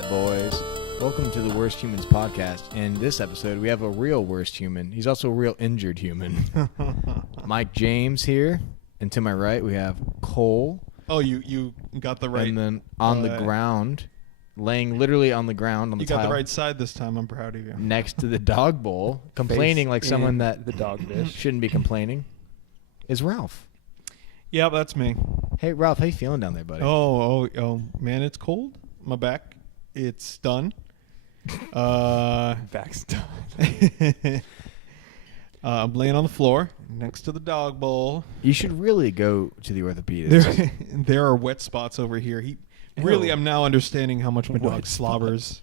right, boys. Welcome to the Worst Humans podcast. In this episode, we have a real worst human. He's also a real injured human. Mike James here. And to my right, we have Cole. Oh, you got the right. And then on the ground, laying literally on the ground on the tile. You got the right side this time. I'm proud of you. Next to the dog bowl, complaining like someone that the dog dish shouldn't be complaining, is Ralph. Yeah, that's me. Hey, Ralph, how you feeling down there, buddy? Oh, man, it's cold. My back, it's done. back's done. I'm laying on the floor next to the dog bowl. You should really go to the orthopedist. There are wet spots over here. I'm now understanding how much my dog slobbers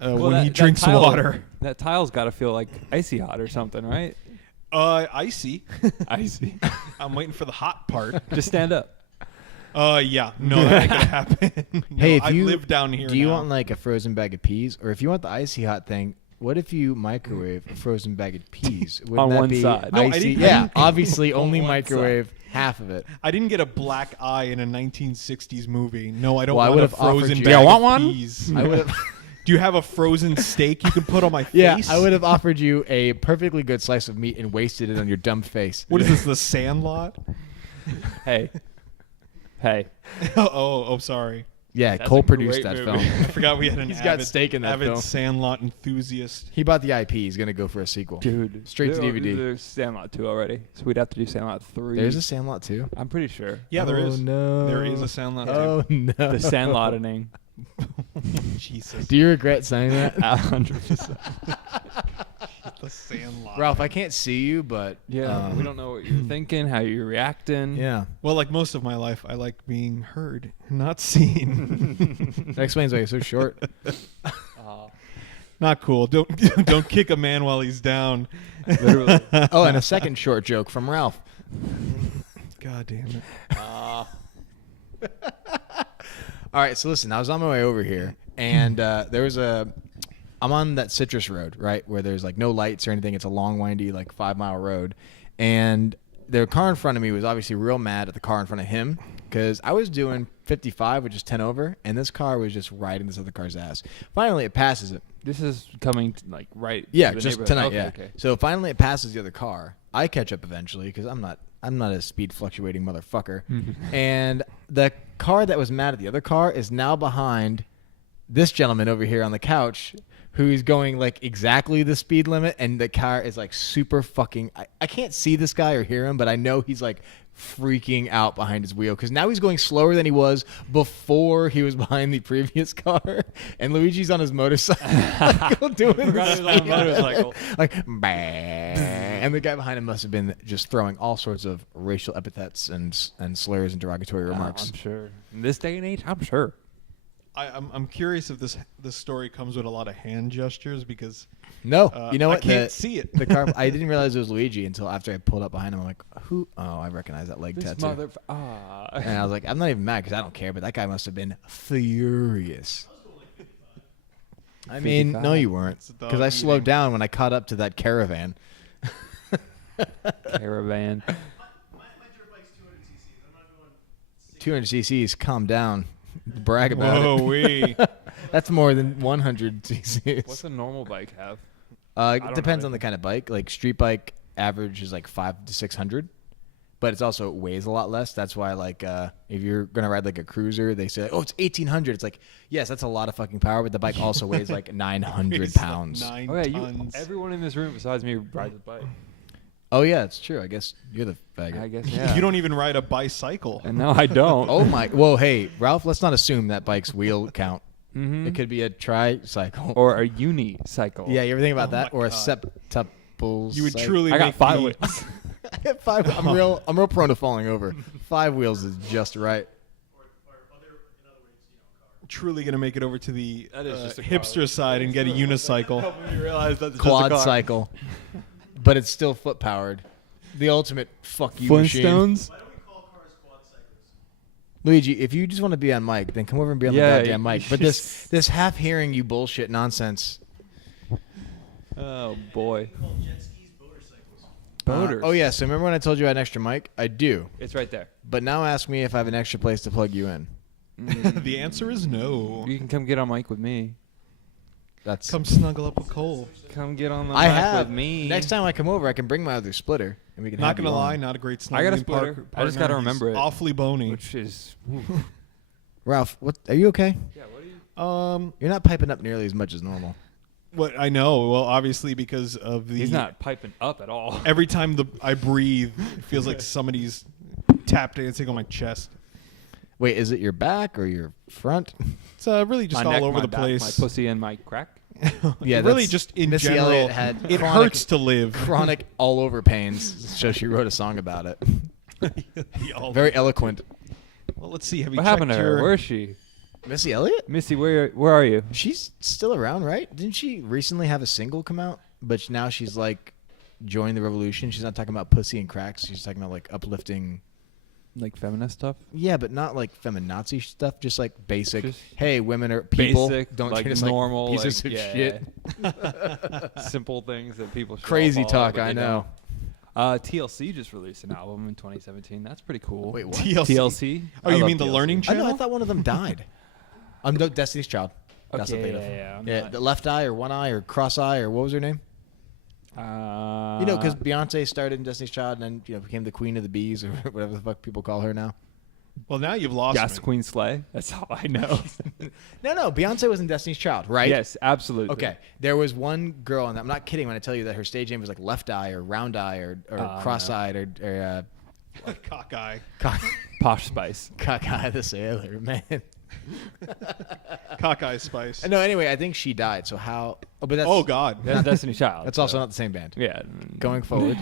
when he drinks water. That tile's got to feel like icy hot or something, right? Icy. Icy. I'm waiting for the hot part. Just stand up. Yeah. No, that ain't gonna happen. No, Hey, if I you live down here. Do you now. want like a frozen bag of peas, or if you want the icy hot thing? What if you microwave a frozen bag of peas? Wouldn't On that one be side. No, I icy? didn't- Yeah, obviously On only one microwave half of it. I didn't get a black eye in a 1960s movie. No, I don't Well, I want a would've offered frozen you- bag Yeah, of want one? peas. I would have. Do you have a frozen steak you can put on my face? Yeah, I would have offered you a perfectly good slice of meat and wasted it on your dumb face. What is this, The Sandlot? Hey. oh, sorry. Yeah, That's Cole a produced great that movie. film. I forgot we had an He's got stake in that avid film. Sandlot enthusiast. He bought the IP. He's gonna go for a sequel. Dude. Straight to DVD. There's Sandlot 2 already. So we'd have to do Sandlot 3. There's a Sandlot too. I'm pretty sure. Yeah, there is. No. There is a Sandlot Oh no. The Sandlotening. Jesus. Do you regret saying that? 100%. The Sandlot. Ralph, I can't see you, but Yeah, we don't know what you're thinking, how you're reacting. yeah. Well, like most of my life, I like being heard, not seen. That explains why you're so short. Not cool. Don't kick a man while he's down. Literally. Oh, and a second short joke from Ralph. God damn it. All right, so listen, I was on my way over here, and there was I'm on that citrus road, right, where there's like no lights or anything. It's a long, windy, like 5-mile road, and the car in front of me was obviously real mad at the car in front of him because I was doing 55, which is 10 over, and this car was just riding this other car's ass. Finally, it passes it. This is coming like right. Yeah, to the just neighborhood. tonight. Okay, Yeah. Okay. So finally, it passes the other car. I catch up eventually because I'm not a speed fluctuating motherfucker. And the car that was mad at the other car is now behind this gentleman over here on the couch, who's going like exactly the speed limit, and the car is like super fucking. I can't see this guy or hear him, but I know he's like freaking out behind his wheel because now he's going slower than he was before he was behind the previous car, and Luigi's on his motorcycle doing Forgot he was on a speed. motorcycle. Like, bah. And the guy behind him must have been just throwing all sorts of racial epithets and slurs and derogatory remarks. I'm sure. In this day and age, I'm sure. I'm curious if this story comes with a lot of hand gestures because No, you know what? I can't see it. The car. I didn't realize it was Luigi until after I pulled up behind him. I'm like, who? Oh, I recognize that leg This tattoo. and And I was like, I'm not even mad because I don't care, but that guy must have been furious. I mean, no, 55. you weren't, It's a dog because I slowed eating. down when I caught up to that caravan. Caravan. My dirt bike's 200 cc's. I'm not going 200 cc's. Calm down. Brag about Whoa, it. wee. That's more than 100 cc's. What's a normal bike have? It don't depends know on the kind of bike. Like street bike average is like 500 to 600, but it's also it weighs a lot less. That's why like if you're gonna ride like a cruiser, they say, oh, it's 1800. It's like, yes, that's a lot of fucking power, but the bike also weighs like 900 It's like pounds. 9 Oh yeah, tons. everyone in this room besides me rides a bike. Oh yeah, it's true. I guess you're the faggot. I guess yeah. You don't even ride a bicycle. And no, I don't. Oh my. Whoa, hey, Ralph. Let's not assume that bike's wheel count. Mhm. It could be a tricycle. Or a unicycle. Yeah, you ever think about Oh that? my Or a God. septuple. You would truly I got make 5 me- wheels. I have 5. I'm real prone to falling over. 5 wheels is just right. or other, in other words, cars. truly going to make it over to the That is just a hipster car. side and get a unicycle. Helping me realize that's Quad cycle, but it's still foot powered. The ultimate fuck you machine. Flintstones. Why don't we call cars quad cycles? Luigi, if you just want to be on mic, then come over and be on Yeah, the goddamn mic. But this half hearing you bullshit nonsense. Oh boy. Call jet skis motorcycles. Boaters. Oh yeah, so remember when I told you I had an extra mic? I do. It's right there. But now ask me if I have an extra place to plug you in. The answer is no. You can come get on mic with me. That's. Come snuggle up with Cole. Come get on the I mic have. with me. Next time I come over, I can bring my other splitter, and we can. Not have gonna you lie, on. not a great I got a snuggling splitter. partner. I just gotta He's remember it. Awfully bony. Which is. Ralph, what? Are you okay? Yeah, what are you? You're not piping up nearly as much as normal. What I know, well, obviously because of the. He's not piping up at all. Every time I breathe, it feels like somebody's tap dancing on my chest. Wait, is it your back or your front? It's really just My all neck, over my the back, place. My pussy and my crack. Yeah, really that's- just in Missy general. Elliott had It chronic- hurts to live. Chronic all over pains. So she wrote a song about it. All- Very eloquent. Well, let's see. Have you What checked happened to her? your? Where is she? Missy Elliott? Missy, where are you? She's still around, right? Didn't she recently have a single come out? But now she's like joined the revolution. She's not talking about pussy and cracks. She's talking about like uplifting. Like feminist stuff? Yeah, but not like feminazi stuff. Just like basic. Just hey, women are people. Basic, Don't like treat us normal, like pieces like, of yeah, shit. Simple things that people should all Crazy follow, talk, but I they know. don't. TLC just released an album in 2017. That's pretty cool. Wait, what? TLC? Oh, I you love mean the TLC. Learning I Channel? know. I thought one of them died. No, Destiny's Child. That's what Okay, they yeah, yeah. I'm The left eye or one eye or cross eye or what was her name? not- You know, because Beyonce started in Destiny's Child and then became the queen of the bees or whatever the fuck people call her now. Well, now you've lost Yes, me. Queen Slay. That's all I know. No, Beyonce was in Destiny's Child, right? Yes, absolutely. Okay, there was one girl, and I'm not kidding when I tell you that her stage name was like Left Eye or Round Eye or Cross-Eyed or Cockeye. Posh Spice. Cockeye the Sailor, man. Cockeye Spice. No, anyway, I think she died. So how? Oh, but that's Oh, God. That's Destiny Child. that's also not the same band. Yeah. Going forward,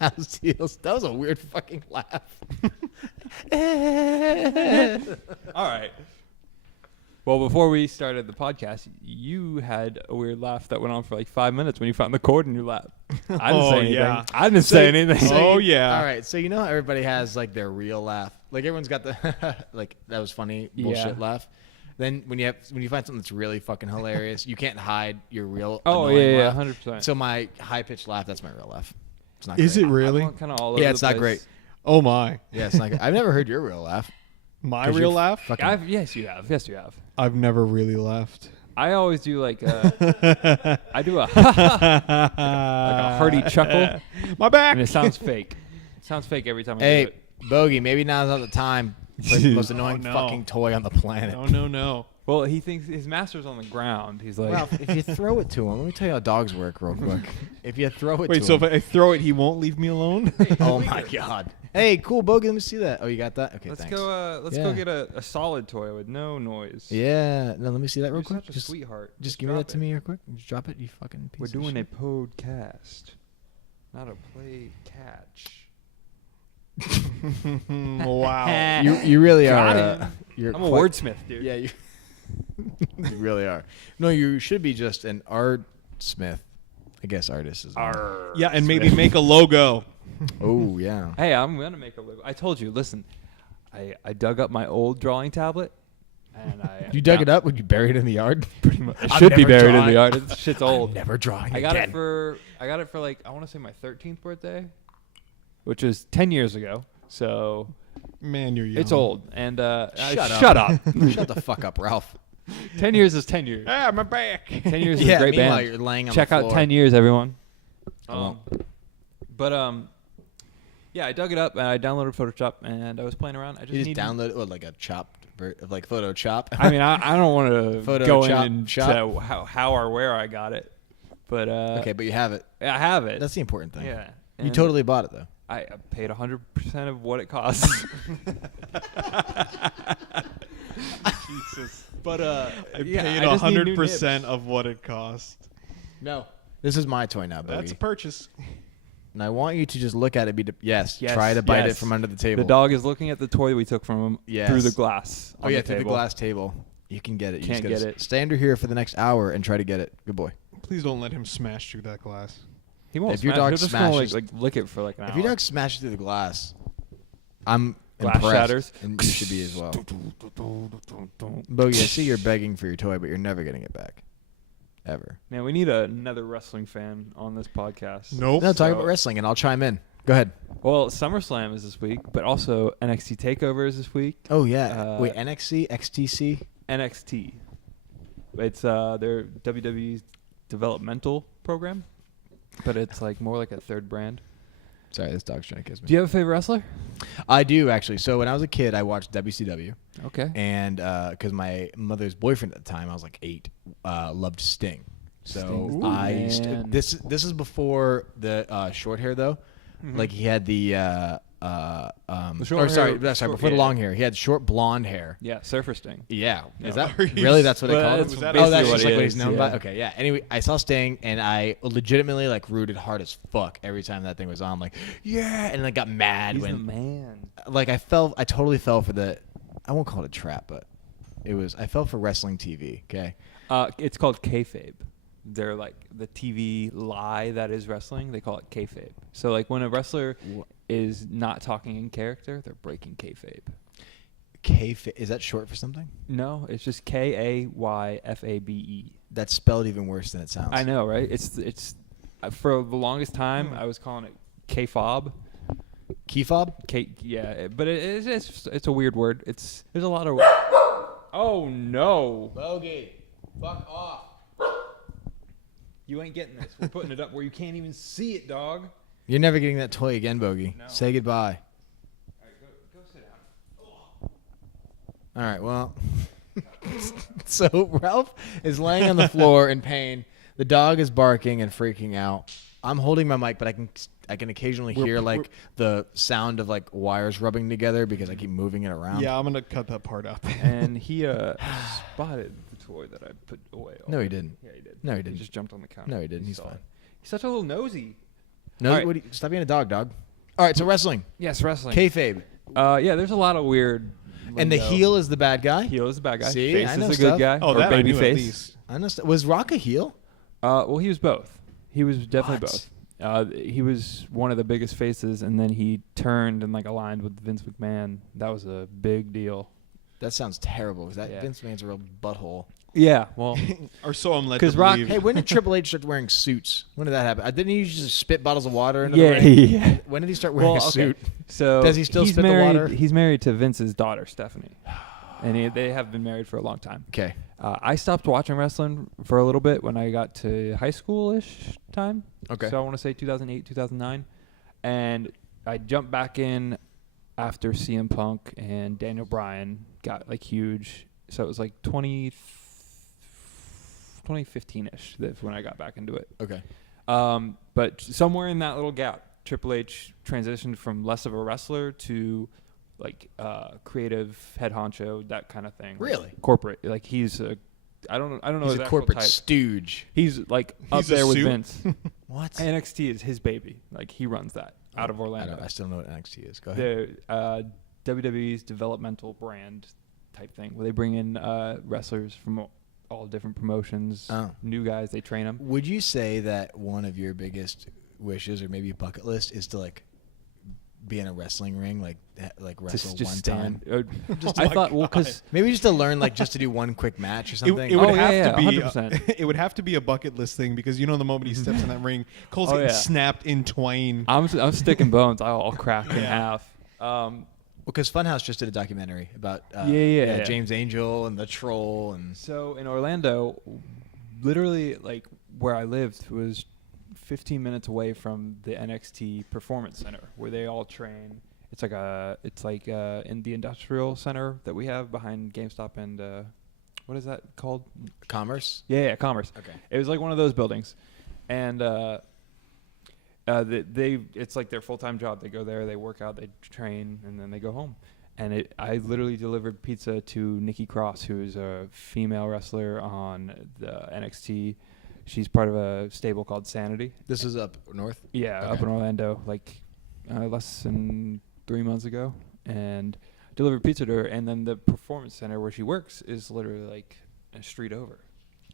how's deals? That was a weird fucking laugh. All right. Well, before we started the podcast, you had a weird laugh that went on for like 5 minutes when you found the cord in your lap. I didn't Oh, say anything. yeah. I didn't say anything. Oh, yeah. All right, so you know how everybody has like their real laugh. Like everyone's got the like that was funny bullshit Yeah. laugh. Then when you find something that's really fucking hilarious, you can't hide your real. Oh, annoying yeah, laugh. 100%. So my high pitched laugh, that's my real laugh. It's not. Is great. it really? Kind of all Yeah, over it's the not place. great. Oh, my. Yeah, it's not. Good. I've never heard your real laugh. My 'Cause real you're laugh? fucking- Yes, you have. Yes, you have. I've never really laughed. I always do like I do a like a hearty chuckle, My back. and it sounds fake. It sounds fake every time I do Hey, it. Bogey, maybe now's not the time for the most annoying no. fucking toy on the planet. No. Well, he thinks his master's on the ground. He's like, Ralph, if you throw it to him, let me tell you how dogs work real quick. If you throw it Wait, to so him. if I throw it, he won't leave me alone? Oh my god. Hey, cool, Bogey, let me see that. Oh, you got that? Okay, let's thanks. go. Let's Yeah. go get a solid toy with no noise. Yeah, no, let me see that real You're quick. such a Just, sweetheart. just give me drop that to it. me real quick. Just drop it, you fucking piece We're of doing shit. a podcast, not a play catch. Wow. You really Got are. him. You're I'm a quite- wordsmith, dude. Yeah, you. You really are. No, you should be just an art smith. I guess artist is. Yeah, and maybe make a logo. Oh yeah. Hey, I'm gonna make a logo. I told you. Listen, I dug up my old drawing tablet, and I You dug it up? Would you bury it in the yard? pretty much. It I'm should be never buried in drawing. the yard. This shit's old. Never drawing I got again. it for like I want to say my 13th birthday, which was 10 years ago. So Man, you're young. it's old. And Shut up. Shut the fuck up, Ralph. 10 years is 10 years. Ah, my back. 10 years is Yeah, a great meanwhile band. you're laying on Check the out floor. 10 years, everyone. I won't. Yeah, I dug it up and I downloaded Photoshop and I was playing around. I just You just need download it like a chopped, like photo chop. I mean, I don't want to Photo go chop, into chop. how or where I got it, but Okay, but you have it. I have it. That's the important thing. Yeah. You And totally bought it though. I paid 100% of what it costs. Jesus. But I yeah, paid I just need new 100% nibs. of what it cost. No. This is my toy now, That's a Bogey. purchase. And I want you to just look at it. Yes, Try to bite it yes. from under the table. The dog is looking at the toy we took from him Yes. through the glass. Oh on yeah, the through the table. glass table. You can get it. You Can't just get gotta it. Stay under here for the next hour and try to get it. Good boy. Please don't let him smash through that glass. He won't. If your smash. dog He'll just gonna, smashes- like lick it for like an If hour. your dog smashes through the glass, I'm Glass impressed, shatters. and you should be as well. Bogey, I see you're begging for your toy, but you're never getting it back, ever. Man, we need another wrestling fan on this podcast. Nope. No, talk So- about wrestling, and I'll chime in. Go ahead. Well, SummerSlam is this week, but also NXT Takeover is this week. Oh yeah. Uh, Wait, NXT, XTC. NXT. It's their WWE's developmental program, but it's like more like a third brand. Sorry, this dog's trying to kiss me. Do you have a favorite wrestler? I do actually. So when I was a kid, I watched WCW, Okay. and because my mother's boyfriend at the time, I was like 8, loved Sting. So Sting's the I used to, man. this is before the short hair though. Like he had the short hair- before the long hair. He had short blonde hair. Yeah, Surfer Sting. Yeah. Is No. that really? That's what they Well, called that's him? basically Oh, that's what just it like what is, he's known yeah. by? Okay, yeah. Anyway, I saw Sting, and I legitimately like rooted hard as fuck every time that thing was on. I'm like, yeah, and I got mad He's the when man. like I totally fell for the, I won't call it a trap, but I fell for wrestling TV. Okay. It's called kayfabe. They're like the TV lie that is wrestling. They call it kayfabe. So like when a wrestler is not talking in character, they're breaking kayfabe. Is that short for something? No, it's just KAYFABE. That's spelled even worse than it sounds. I know, right? It's for the longest time I was calling it kayfob. Key fob? Yeah, but it's a weird word. There's a lot of. Oh no! Bogey, fuck off. You ain't getting this. We're putting it up where you can't even see it, dog. You're never getting that toy again, Bogey. No. Say goodbye. All right, go sit down. All right, well. So Ralph is laying on the floor in pain. The dog is barking and freaking out. I'm holding my mic, but I can occasionally hear like the sound of like wires rubbing together because I keep moving it around. Yeah, I'm gonna cut that part out. And he spotted the toy that I put away. No, he didn't. Yeah, he did. No, he didn't. He just jumped on the counter. No, he didn't. He's saw fine. it. He's such a little nosy. No, All right. stop being a dog. All right, so wrestling. Yes, wrestling. Kayfabe. Yeah, there's a lot of weird. And the lingo. heel is the bad guy? Heel is the bad guy. See, Face I know is the good stuff. guy. Oh, or that I baby knew at face. least. I know. Was Rock a heel? Well, he was both. He was definitely What? both. He was one of the biggest faces, and then he turned and like aligned with Vince McMahon. That was a big deal. That sounds terrible. Because Yeah. Vince McMahon's a real butthole. Yeah, well, Or so I'm led 'Cause to Rock- believe. Hey, when did Triple H start wearing suits? When did that happen? Didn't he just spit bottles of water into yeah, the ring? yeah. When did he start wearing a suit? So Does he still he's spit the married, water? He's married to Vince's daughter, Stephanie, and they have been married for a long time. Okay. I stopped watching wrestling for a little bit when I got to high school-ish time. Okay. So I want to say 2008, 2009. And I jumped back in after CM Punk and Daniel Bryan got like huge. So it was like 2015-ish that's when I got back into it. Okay. But somewhere in that little gap, Triple H transitioned from less of a wrestler to like creative head honcho, that kind of thing. Really? Corporate. Like he's a, I don't know He's his a actual corporate title. stooge. He's like up He's a there with suit? Vince. What? NXT is his baby. Like he runs that out of Orlando. I still don't know what NXT is. Go ahead. The WWE's developmental brand type thing where they bring in wrestlers from all different promotions, Oh. new guys, they train them. Would you say that one of your biggest wishes or maybe bucket list is to like be in a wrestling ring, like wrestle Just one stand. time? I thought, well, because Maybe just to learn, like just to do one quick match or something. It would Oh, yeah, have yeah, to be 100%. it would have to be a bucket list thing because you know the moment he steps in that ring, Cole's Oh, getting yeah. snapped in twain. I'm sticking bones. I'll crack in half. Because Funhouse just did a documentary about Yeah. James Angel and the Troll and So in Orlando, literally like where I lived was 15 minutes away from the NXT Performance Center where they all train. It's like in the industrial center that we have behind GameStop and what is that called? Commerce. Yeah, Commerce. Okay. It was like one of those buildings, and it's like their full-time job. They go there, they work out, they train, and then they go home. And I literally delivered pizza to Nikki Cross, who is a female wrestler on the NXT. She's part of a stable called Sanity. This is up north. Yeah, up Okay. in Orlando, like less than 3 months ago, and delivered pizza to her. And then the performance center where she works is literally like a street over.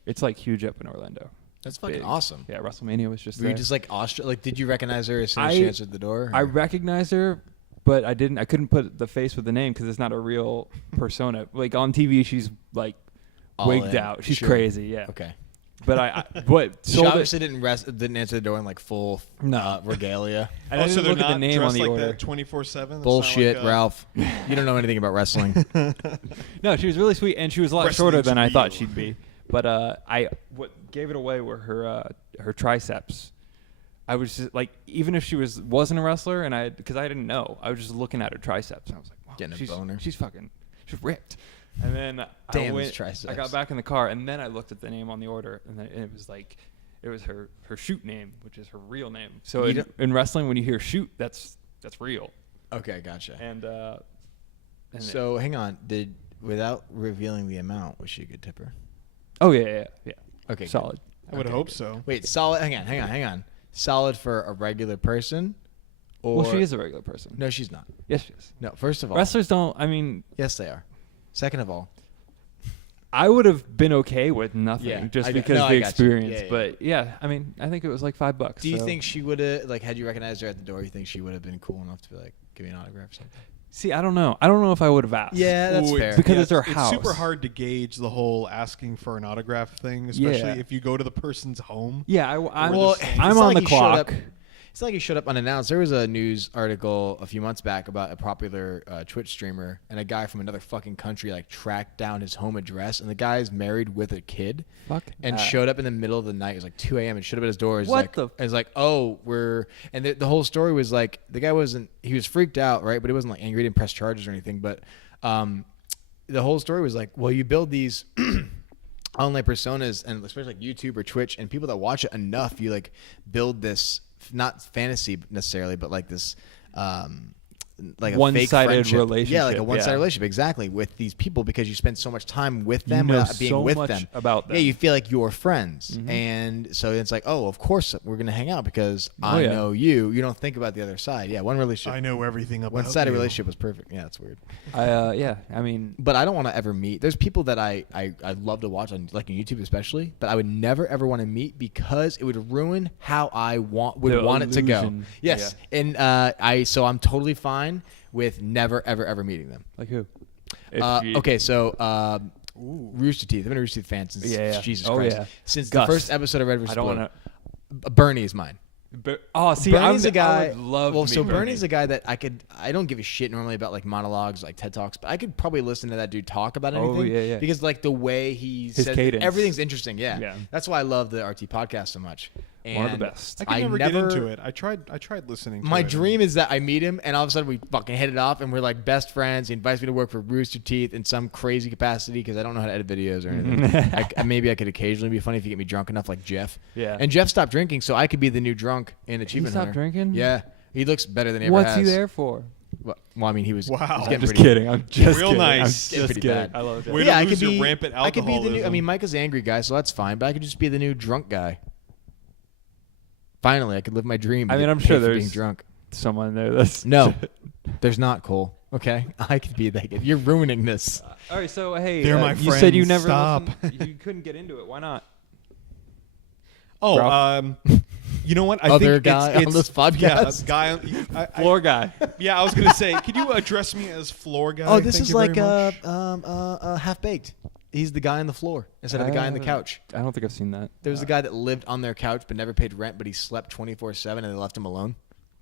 It's like huge up in Orlando. That's fucking Big. awesome. Yeah, WrestleMania was just Were there. you just like like, did you recognize her as soon as she answered the door? I or- recognized her, but I couldn't put the face with the name because it's not a real persona. Like on TV, she's like All wigged in. out. She's Sure. crazy. Yeah. Okay. But what She sold it? obviously didn't answer the door in like full regalia. And I so didn't they're look at the not name on dressed the like order. that 24/7. Bullshit, Ralph. You don't know anything about wrestling. No, she was really sweet, and she was a lot Wrestling shorter than to I thought you. she'd be. But what gave it away were her triceps. I was just like, even if she wasn't a wrestler, and because I didn't know, I was just looking at her triceps, and I was like, wow, Getting a she's boner. she's ripped. And then Damn, I those triceps. I got back in the car, and then I looked at the name on the order, and then it was like, it was her shoot name, which is her real name. So in wrestling, when you hear shoot, that's real. Okay, gotcha. And So hang on, without revealing the amount, was she a good tipper? oh yeah. Okay, Solid. I would Okay, hope good. so. Wait, solid. Hang on. Solid for a regular person, or Well, she is a regular person. No, she's not. Yes, she is. No, first of all, Wrestlers don't. I mean, yes, they are. Second of all, I would have been okay with nothing Yeah, just I got- because no, of the I got you. experience. Yeah, yeah. But yeah, I mean, I think it was like $5. do you so- think she would have had you recognized her at the door? You think she would have been cool enough to be like, give me an autograph or something? See, I don't know. I don't know if I would have asked. Yeah, that's Ooh, fair. Because it's her house. It's super hard to gauge the whole asking for an autograph thing, especially Yeah. if you go to the person's home. Yeah, I'm Well, I'm it's not on like the he showed clock. up- It's not like he showed up unannounced. There was a news article a few months back about a popular Twitch streamer, and a guy from another fucking country like tracked down his home address, and the guy's married with a kid, Fuck. and showed up in the middle of the night. It was like 2 a.m. and showed up at his door. It was What like, the- and it's like, oh, and the whole story was like the guy he was freaked out, right? But he wasn't like angry, he didn't press charges or anything. But the whole story was like, well, you build these online personas, and especially like YouTube or Twitch, and people that watch it enough, you like build this not fantasy necessarily, but like this like a fake One-sided friendship. relationship, Yeah, like a one-sided yeah. relationship, exactly, with these people because you spend so much time with them know without being so with much them. about them. Yeah, you feel like you're friends, Mhm. and so it's like, oh, of course we're gonna hang out because Oh, I yeah. know you. You don't think about the other side. Yeah, one relationship. I know everything about One-sided you. relationship was perfect. Yeah, that's weird. Yeah, I mean, But I don't want to ever meet. There's people that I love to watch on like on YouTube especially, but I would never ever want to meet because it would ruin how I want The it to go. illusion. Yes, and so I'm totally fine with never ever ever meeting them. like who? If you- Okay, so Rooster Teeth. I've been a Rooster Teeth fan since Yeah. Jesus Oh, Christ. yeah. Since Gus. the first episode of Red vs. I don't Blue. want Bernie is mine. to. Oh, see, Bernie's I'm a guy. I would love well, to meet so Bernie. Bernie's a guy that I don't give a shit normally about like monologues, like TED Talks, but I could probably listen to that dude talk about Oh, anything. yeah, yeah. Because like the way he His says cadence. everything's interesting. Yeah. Yeah. That's why I love the RT podcast so much. One of the And best. I could never get into it. I tried listening to My it. dream is that I meet him and all of a sudden we fucking hit it off and we're like best friends. He invites me to work for Rooster Teeth in some crazy capacity because I don't know how to edit videos or anything. Maybe I could occasionally be funny if you get me drunk enough like Jeff. Yeah. And Jeff stopped drinking, so I could be the new drunk in He Achievement stopped Hunter. drinking? Yeah. He looks better than he ever What's has. he there for? Well, I mean, he was. Wow. He was I'm getting I'm just pretty, kidding. I'm just Real kidding. nice. I'm Getting just pretty kidding. bad. I love it. Way Yeah, to I lose could your be. rampant I could be the new. I alcoholism. mean, Micah's the angry guy, so that's fine. But I could just be the new drunk guy. Finally, I could live my dream. I and mean, get I'm sure paid for being there's drunk. someone there that's No, there's not, Cole. Okay, I could be that. You're ruining this. All right, so hey, They're my you said you friends. never Stop. listened- you couldn't get into it. Why not? Oh, Ralph? you know what? I Other think guy it's, on this podcast? Yeah, guy. Floor guy. Yeah, I was gonna say, could you address me as floor guy? Oh, this Thank is you like very much. half baked. He's the guy on the floor instead of the guy on the couch. I don't think I've seen that. There was the guy that lived on their couch but never paid rent, but he slept 24/7 and they left him alone.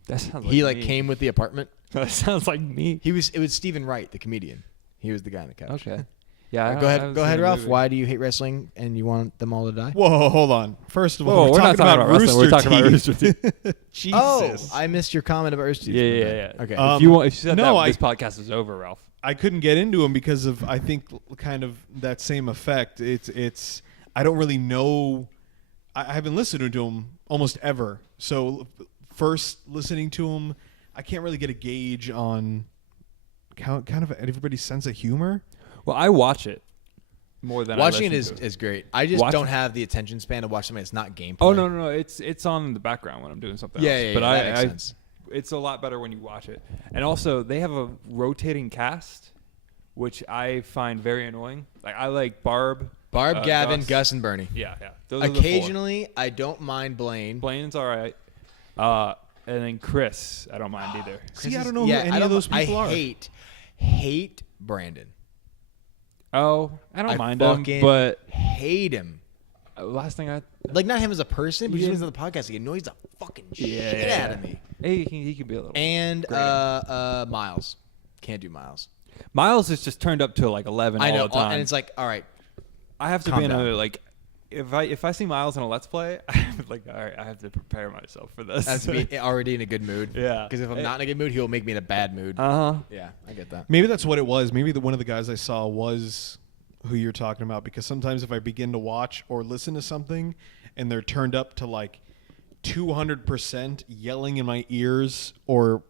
That sounds He like like me. came with the apartment. That sounds like me. It was Stephen Wright, the comedian. He was the guy on the couch. Okay. Yeah. Go ahead, I was Ralph. in the Why do you hate wrestling and you want them all to die? Whoa, hold on. First of Whoa, all, we're not talking about wrestling. We're talking about Rooster Teeth. Jesus. Oh, I missed your comment about Rooster Teeth. Yeah. Okay. If you want, if you said no, that, I- this podcast is over, Ralph. I couldn't get into him because of I think kind of that same effect. It's I don't really know. I haven't listened to him almost ever. So first listening to him, I can't really get a gauge on kind of everybody's sense of humor. Well, I watch it more than Watching I it listen to is great. I just Watch don't it. have the attention span to watch something that's not gameplay. Oh no, it's on in the background when I'm doing something Yeah, else. yeah, but yeah, I, that makes I sense. it's a lot better when you watch it. And also, they have a rotating cast, which I find very annoying. Like I like Barb, Gavin, Gus, and Bernie. Yeah. Those are the four. Occasionally, I don't mind Blaine. Blaine's all right. And then Chris, I don't mind either. See, I don't know who any of those people are. I hate Brandon. Oh, I don't mind him, fucking but hate him. Last thing I Like not him as a person, but Yeah. just on the podcast, he annoys the fucking shit Yeah. out of me. he can be a little. And grating. Miles, can't do Miles. Miles is just turned up to like 11 I know, all the time. and it's like, all right, I have to calm be in down. a like. If I see Miles in a Let's Play, I'm like, all right, I have to prepare myself for this. I have to be already in a good mood. Yeah. Because if I'm not in a good mood, he'll make me in a bad mood. Uh-huh. Yeah, I get that. Maybe that's what it was. Maybe one of the guys I saw was who you're talking about. Because sometimes if I begin to watch or listen to something, and they're turned up to like 200% yelling in my ears or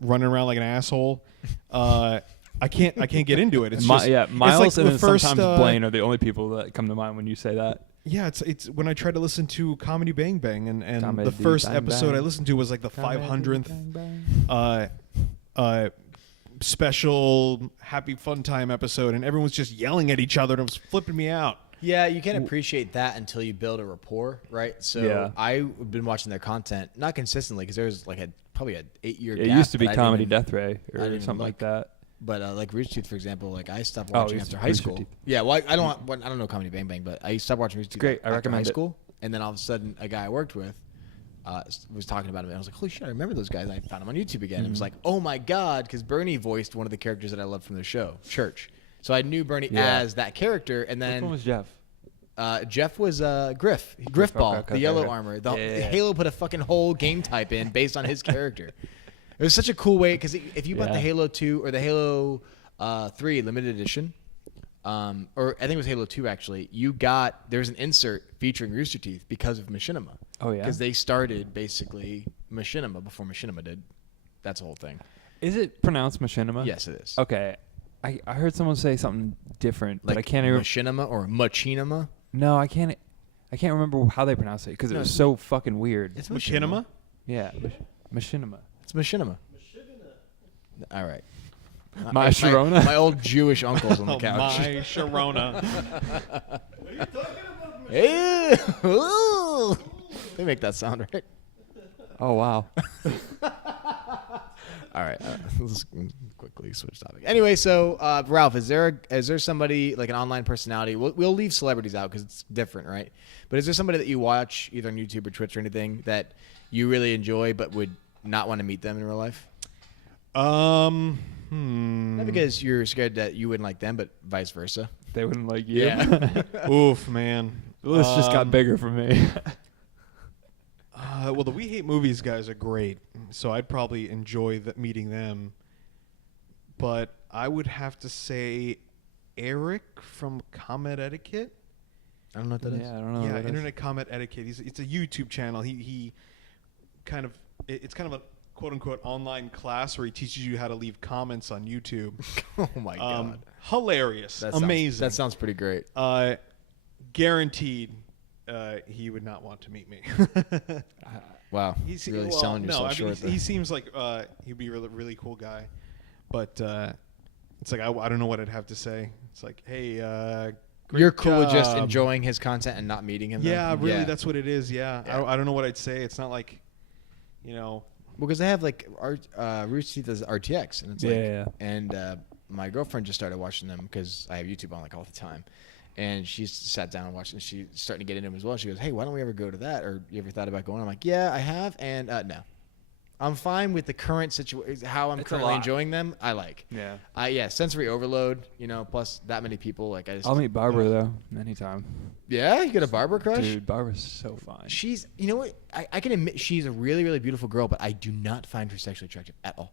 running around like an asshole, I can't get into it. It's just Miles it's like and the then first, sometimes Blaine are the only people that come to mind when you say that. Yeah, it's when I tried to listen to Comedy Bang Bang, and Comedy the first Bang episode Bang. I listened to was like the Comedy 500th Bang Bang. special happy fun time episode, and everyone's just yelling at each other, and it was flipping me out. Yeah, you can't appreciate that until you build a rapport, right? So Yeah. I've been watching their content, not consistently, because there's like probably an 8-year gap. It used to be that I didn't Comedy even- Death Ray I didn't or even something like that. But like Rooster Teeth, for example, like I stopped Oh, watching Rooster- after high Rooster school. Teeth. Yeah, well, I don't know Comedy Bang Bang, but I stopped watching Rooster Teeth great. I after recommend high it. school, and then all of a sudden, a guy I worked with was talking about him, and I was like, holy shit, I remember those guys. And I found them on YouTube again. It was like, oh my god, because Bernie voiced one of the characters that I loved from the show, Church. So I knew Bernie Yeah. as that character, and Which then one was Jeff? Jeff was Griff Ball, okay, the yellow okay. armor. Yeah. Halo put a fucking whole game type in based on his character. It was such a cool way because if you bought the Yeah. Halo 2 or the Halo 3 limited edition, or I think it was Halo 2 actually, there's an insert featuring Rooster Teeth because of Machinima. Oh, yeah? Because they started basically Machinima before Machinima did. That's the whole thing. Is it pronounced Machinima? Yes, it is. Okay. I heard someone say something different, but I can't even. Machinima or Machinima. No, I can't remember how they pronounce it because it No, was it's so fucking weird. It's Machinima? Yeah, Machinima. It's Machinima. All right. My Sharona? My old Jewish uncle's on the Oh, couch. my Sharona. Hey, ooh. They make that sound right. Oh wow. All right, let's quickly switch topic. Anyway, so Ralph, is there somebody like an online personality? We'll leave celebrities out because it's different, right? But is there somebody that you watch either on YouTube or Twitch or anything that you really enjoy but would not want to meet them in real life? Not because you're scared that you wouldn't like them, but vice versa. They wouldn't like you. Yeah. Oof, man. The list just got bigger for me. Well, the We Hate Movies guys are great, so I'd probably enjoy meeting them. But I would have to say Eric from Comment Etiquette. I don't know what that is. Yeah, I don't know. Yeah, what that is. Internet Comment Etiquette. It's a YouTube channel. He kind of it's kind of a quote unquote online class where he teaches you how to leave comments on YouTube. Oh my god, Hilarious, that amazing. That sounds pretty great. Guaranteed. He would not want to meet me. Wow, he's really selling yourself short. There. He seems like he'd be a really cool guy, but it's like I don't know what I'd have to say. It's like, hey, great You're cool with just job. enjoying his content and not meeting him. Yeah, though? really, that's what it is. Yeah, Yeah. I don't know what I'd say. It's not like, because they have like Rooster Teeth as RTX, and it's Yeah. And my girlfriend just started watching them because I have YouTube on like all the time, and she sat down and watched, and she's starting to get into them as well. She goes, "Hey, why don't we ever go to that? Or you ever thought about going?" I'm like, "Yeah, I have, and no, I'm fine with the current situation. How I'm It's a currently lot. enjoying them. I like. Yeah. Sensory overload. Plus that many people. Like I just. I'll meet Barbara though anytime. Yeah, you get a Barbara crush. Dude, Barbara's so fine. She's, you know what? I can admit she's a really, really beautiful girl, but I do not find her sexually attractive at all.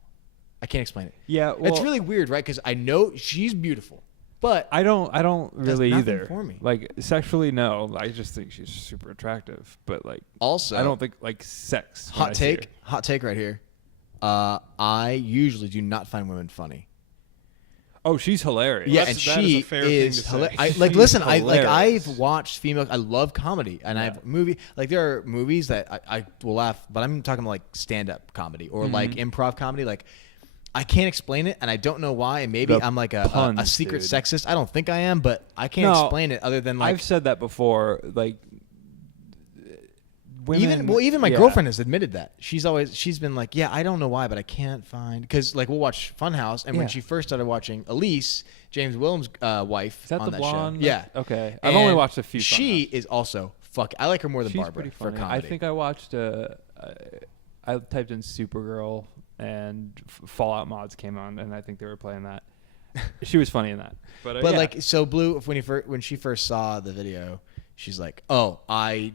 I can't explain it. Yeah, well, It's really weird, right? Because I know she's beautiful, but I don't really nothing either. for me. Like sexually, no. I just think she's super attractive, but like also I don't think like sex. when I hot see her. take right here. I usually do not find women funny. Oh, she's hilarious. Yeah, That's- and that is she a fair thing is to say. hilarious. She's Listen, hilarious. I've watched female. I love comedy, and I have movie. Like there are movies that I will laugh, but I'm talking about like stand up comedy or like improv comedy. Like I can't explain it, and I don't know why. And maybe The I'm like a puns, secret dude. sexist. I don't think I am, but I can't No, explain it other than like I've said that before. Like women. Even my yeah. girlfriend has admitted that. She's been like, yeah, I don't know why, but I can't find, because like we'll watch Funhouse, and when Yeah. she first started watching Elise, James Williams' wife, Is that on the that blonde? show, yeah, Okay. I've only And watched a few. She Funhouse. is also I like her more than She's Barbara pretty for funny. comedy. I think I watched. I typed in Supergirl, and Fallout Mods came on, and I think they were playing that. She was funny in that. But But yeah. like, so Blue, when she first saw the video, she's like, "Oh, I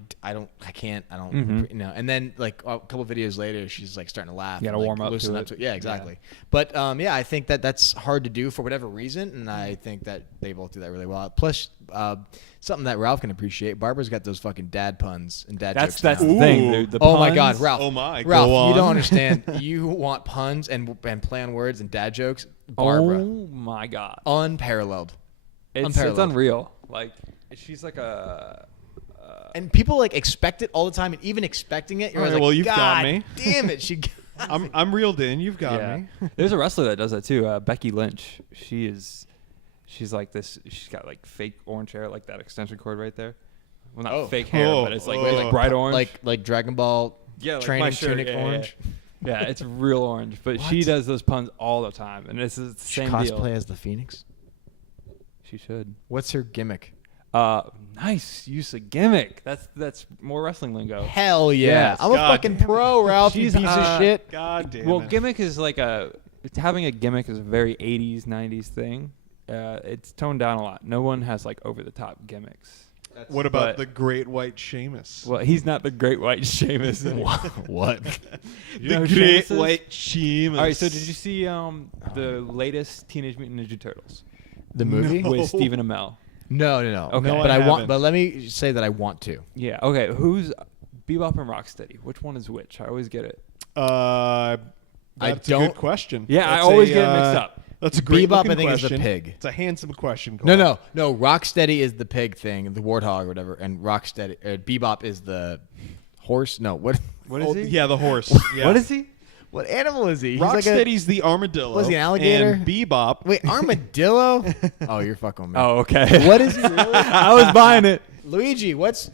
can't, Mhm. you know." And then like a couple videos later, she's like starting to laugh. You gotta and, like, warm up loosen to up it. Yeah, exactly. But yeah, I think that's hard to do for whatever reason, and I think that they both do that really well. Plus, something that Ralph can appreciate. Barbara's got those fucking dad puns and dad jokes. that's down. the thing. Ooh. dude. The Oh my puns- God, Ralph! Oh my, Ralph, go you don't on. understand. You want puns and play on words and dad jokes. Barbara, Oh my God. unparalleled. It's unparalleled. unreal. Like she's like a. And people like expect it all the time, and even expecting it, you're All always right, like, well, you've got God me." damn it, she. I'm reeled in. You've got Yeah. me. There's a wrestler that does that too. Becky Lynch. She's like this. She's got like fake orange hair, like that extension cord right there. Well, not Oh. fake hair, Oh. but it's like, Oh. like bright orange. like Dragon Ball yeah, like training my shirt, tunic yeah, orange. Yeah, it's real orange. But she What? does those puns all the time, and it's the She same cosplay deal. as the Phoenix. She should. What's her gimmick? Nice use of gimmick. That's more wrestling lingo. Hell yeah! Yes. I'm a God fucking damn it. pro, Ralph. You She's, piece of shit. God damn Well, it. gimmick is like having a gimmick is a very 80s, 90s thing. It's toned down a lot. No one has like over the top gimmicks. What about but- the Great White Sheamus? Well, he's not the Great White Sheamus. What? The know Great Sheamuses? White Sheamus. All right, so did you see the latest Teenage Mutant Ninja Turtles The movie? No. with Stephen Amell? No. Okay. No, No, but I I want. haven't. But let me say that I want to. Yeah. Okay. Who's Bebop and Rocksteady? Which one is which? I always get it. That's a don't- good question. Yeah, I That's always get it mixed up. That's a great Bebop, looking I think, is the question. pig. It's a handsome question. No. Rocksteady is the pig thing, the warthog or whatever, and Rocksteady, Bebop is the horse. No, what? What is Oh, he? yeah, the horse. Yeah. What is he? What animal is he? He's like a, Rocksteady's the armadillo. Was he an alligator? And Bebop. wait, armadillo? Oh, you're fucking with me. Oh, okay. What is he really? I was buying it. Luigi, what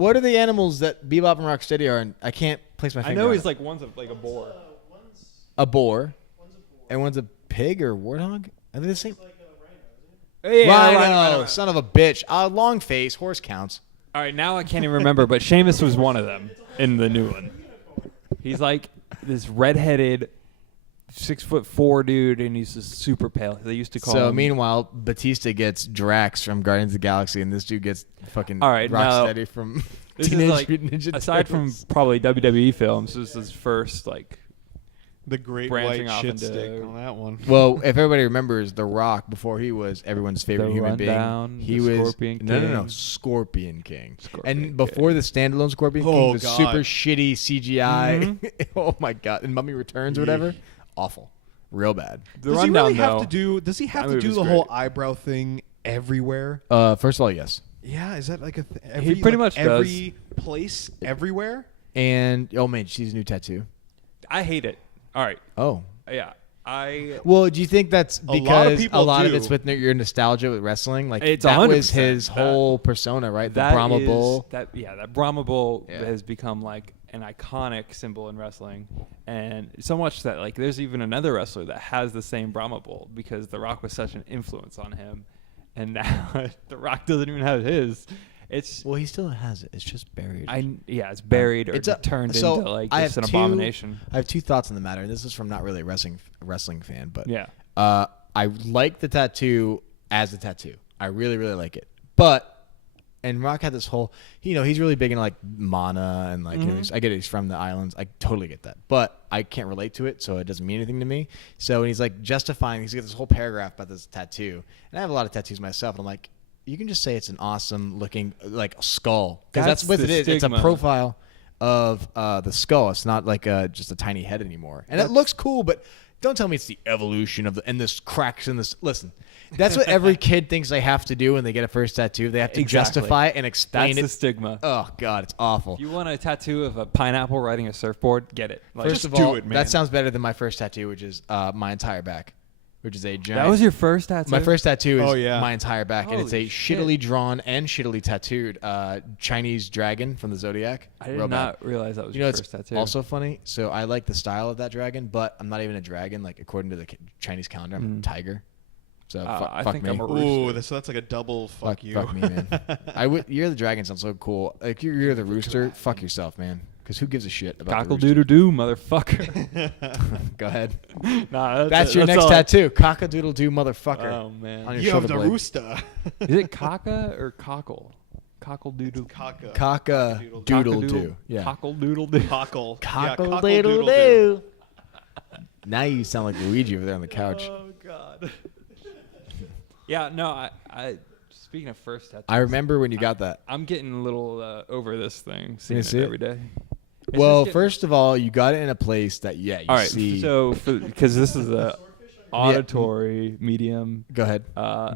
are the animals that Bebop and Rocksteady are? And I can't place my I finger. know on he's it. like one's like a boar. One's a boar, one's a boar. and one's a pig or warthog. Are they the same? It's like a rhino, isn't it? Yeah, Rhino, son of a bitch. Long face, horse counts. All right, now I can't even remember, but Sheamus was one of them in the new one. He's like this redheaded 6'4" dude, and he's just super pale. They used to call So him. meanwhile, Batista gets Drax from Guardians of the Galaxy, and this dude gets fucking All right, now, Rocksteady from this Teenage is like Mutant Ninja aside from Turtles. probably WWE films, this is his first like. The Great Branching White off shit into- stick on that one. Well, if everybody remembers, The Rock before he was everyone's favorite The human Rundown, being, he the was Scorpion no, King. Scorpion King. Scorpion And before the standalone Scorpion King, Oh, the God. super shitty CGI. Mm-hmm. Oh my god! And Mummy Returns or whatever, awful, real bad. The Does he Rundown, really have though, to do? Does he have that to movie do was the great. whole eyebrow thing everywhere? First of all, yes, Yeah, is that like a? pretty much every place, everywhere. and oh man, she's a new tattoo. I hate it. All right, Oh, yeah, well, do you think that's lot of because a people lot of do. it's with your nostalgia with wrestling? Like It's that was 100%. his That- whole persona, right? The that Brahma is- Bull. That Brahma Bull Yeah. has become like an iconic symbol in wrestling, and so much that like there's even another wrestler that has the same Brahma Bull because The Rock was such an influence on him, and now The Rock doesn't even have his. It's Well, he still has it. It's just buried. it's buried or It's a- turned so into like I just an have two- abomination. I have two thoughts on the matter. And this is from not really a wrestling fan, but Yeah. I like the tattoo as a tattoo. I really, really like it. But and Rock had this whole, he's really big into like mana and like I get it, he's from the islands. I totally get that, but I can't relate to it, so it doesn't mean anything to me. So when he's like justifying, he's got this whole paragraph about this tattoo, and I have a lot of tattoos myself, and I'm like, you can just say it's an awesome looking like skull because that's what the it is. It's a stigma. profile of the skull. It's not like just a tiny head anymore, and it looks cool, but. Don't tell me it's the evolution of and this cracks in this. Listen, that's what every kid thinks they have to do when they get a first tattoo. They have to Exactly. justify it and explain That's the it. stigma. Oh God, it's awful. If you want a tattoo of a pineapple riding a surfboard, get it. Like, First Just of do all, it, man. that sounds better than my first tattoo, which is my entire back. which is a giant. That was your first tattoo? My first tattoo is Oh, yeah. my entire back, and it's a Holy shit. shittily drawn and shittily tattooed Chinese dragon from the Zodiac. I did Real bad. not realize that was You know, your it's first tattoo. also funny. So I like the style of that dragon, but I'm not even a dragon. Like according to the Chinese calendar, I'm a tiger. So I fuck think me. I'm a Ooh, rooster. so that's like a double fuck you. Fuck me, man. You're the dragon sounds so cool. Like you're the rooster. Fuck yourself, man. Because who gives a shit about Cockle the rooster? doodle doo, motherfucker. Go ahead. Nah, That's your next all tattoo. Cock a doodle doo, motherfucker. Oh man. On your You have shoulder the blade. rooster. Is it caca or cockle? Cockle doodle. Cock-a. Cock a Cock-a-doodle. doodle Cockadoodle? doo. Yeah. Cockle doodle doo. Cockle. Cockle Yeah, doodle cockle-doodle-doo. doo. Now you sound like Luigi over there on the couch. Oh god. Yeah, no, I speaking of first tattoos, I remember when you got that. I'm getting a little over this thing, seeing it see it? every day. It's Well, just getting- first of all, you got it in a place that you all right. see. So, because this is a auditory medium. Go ahead.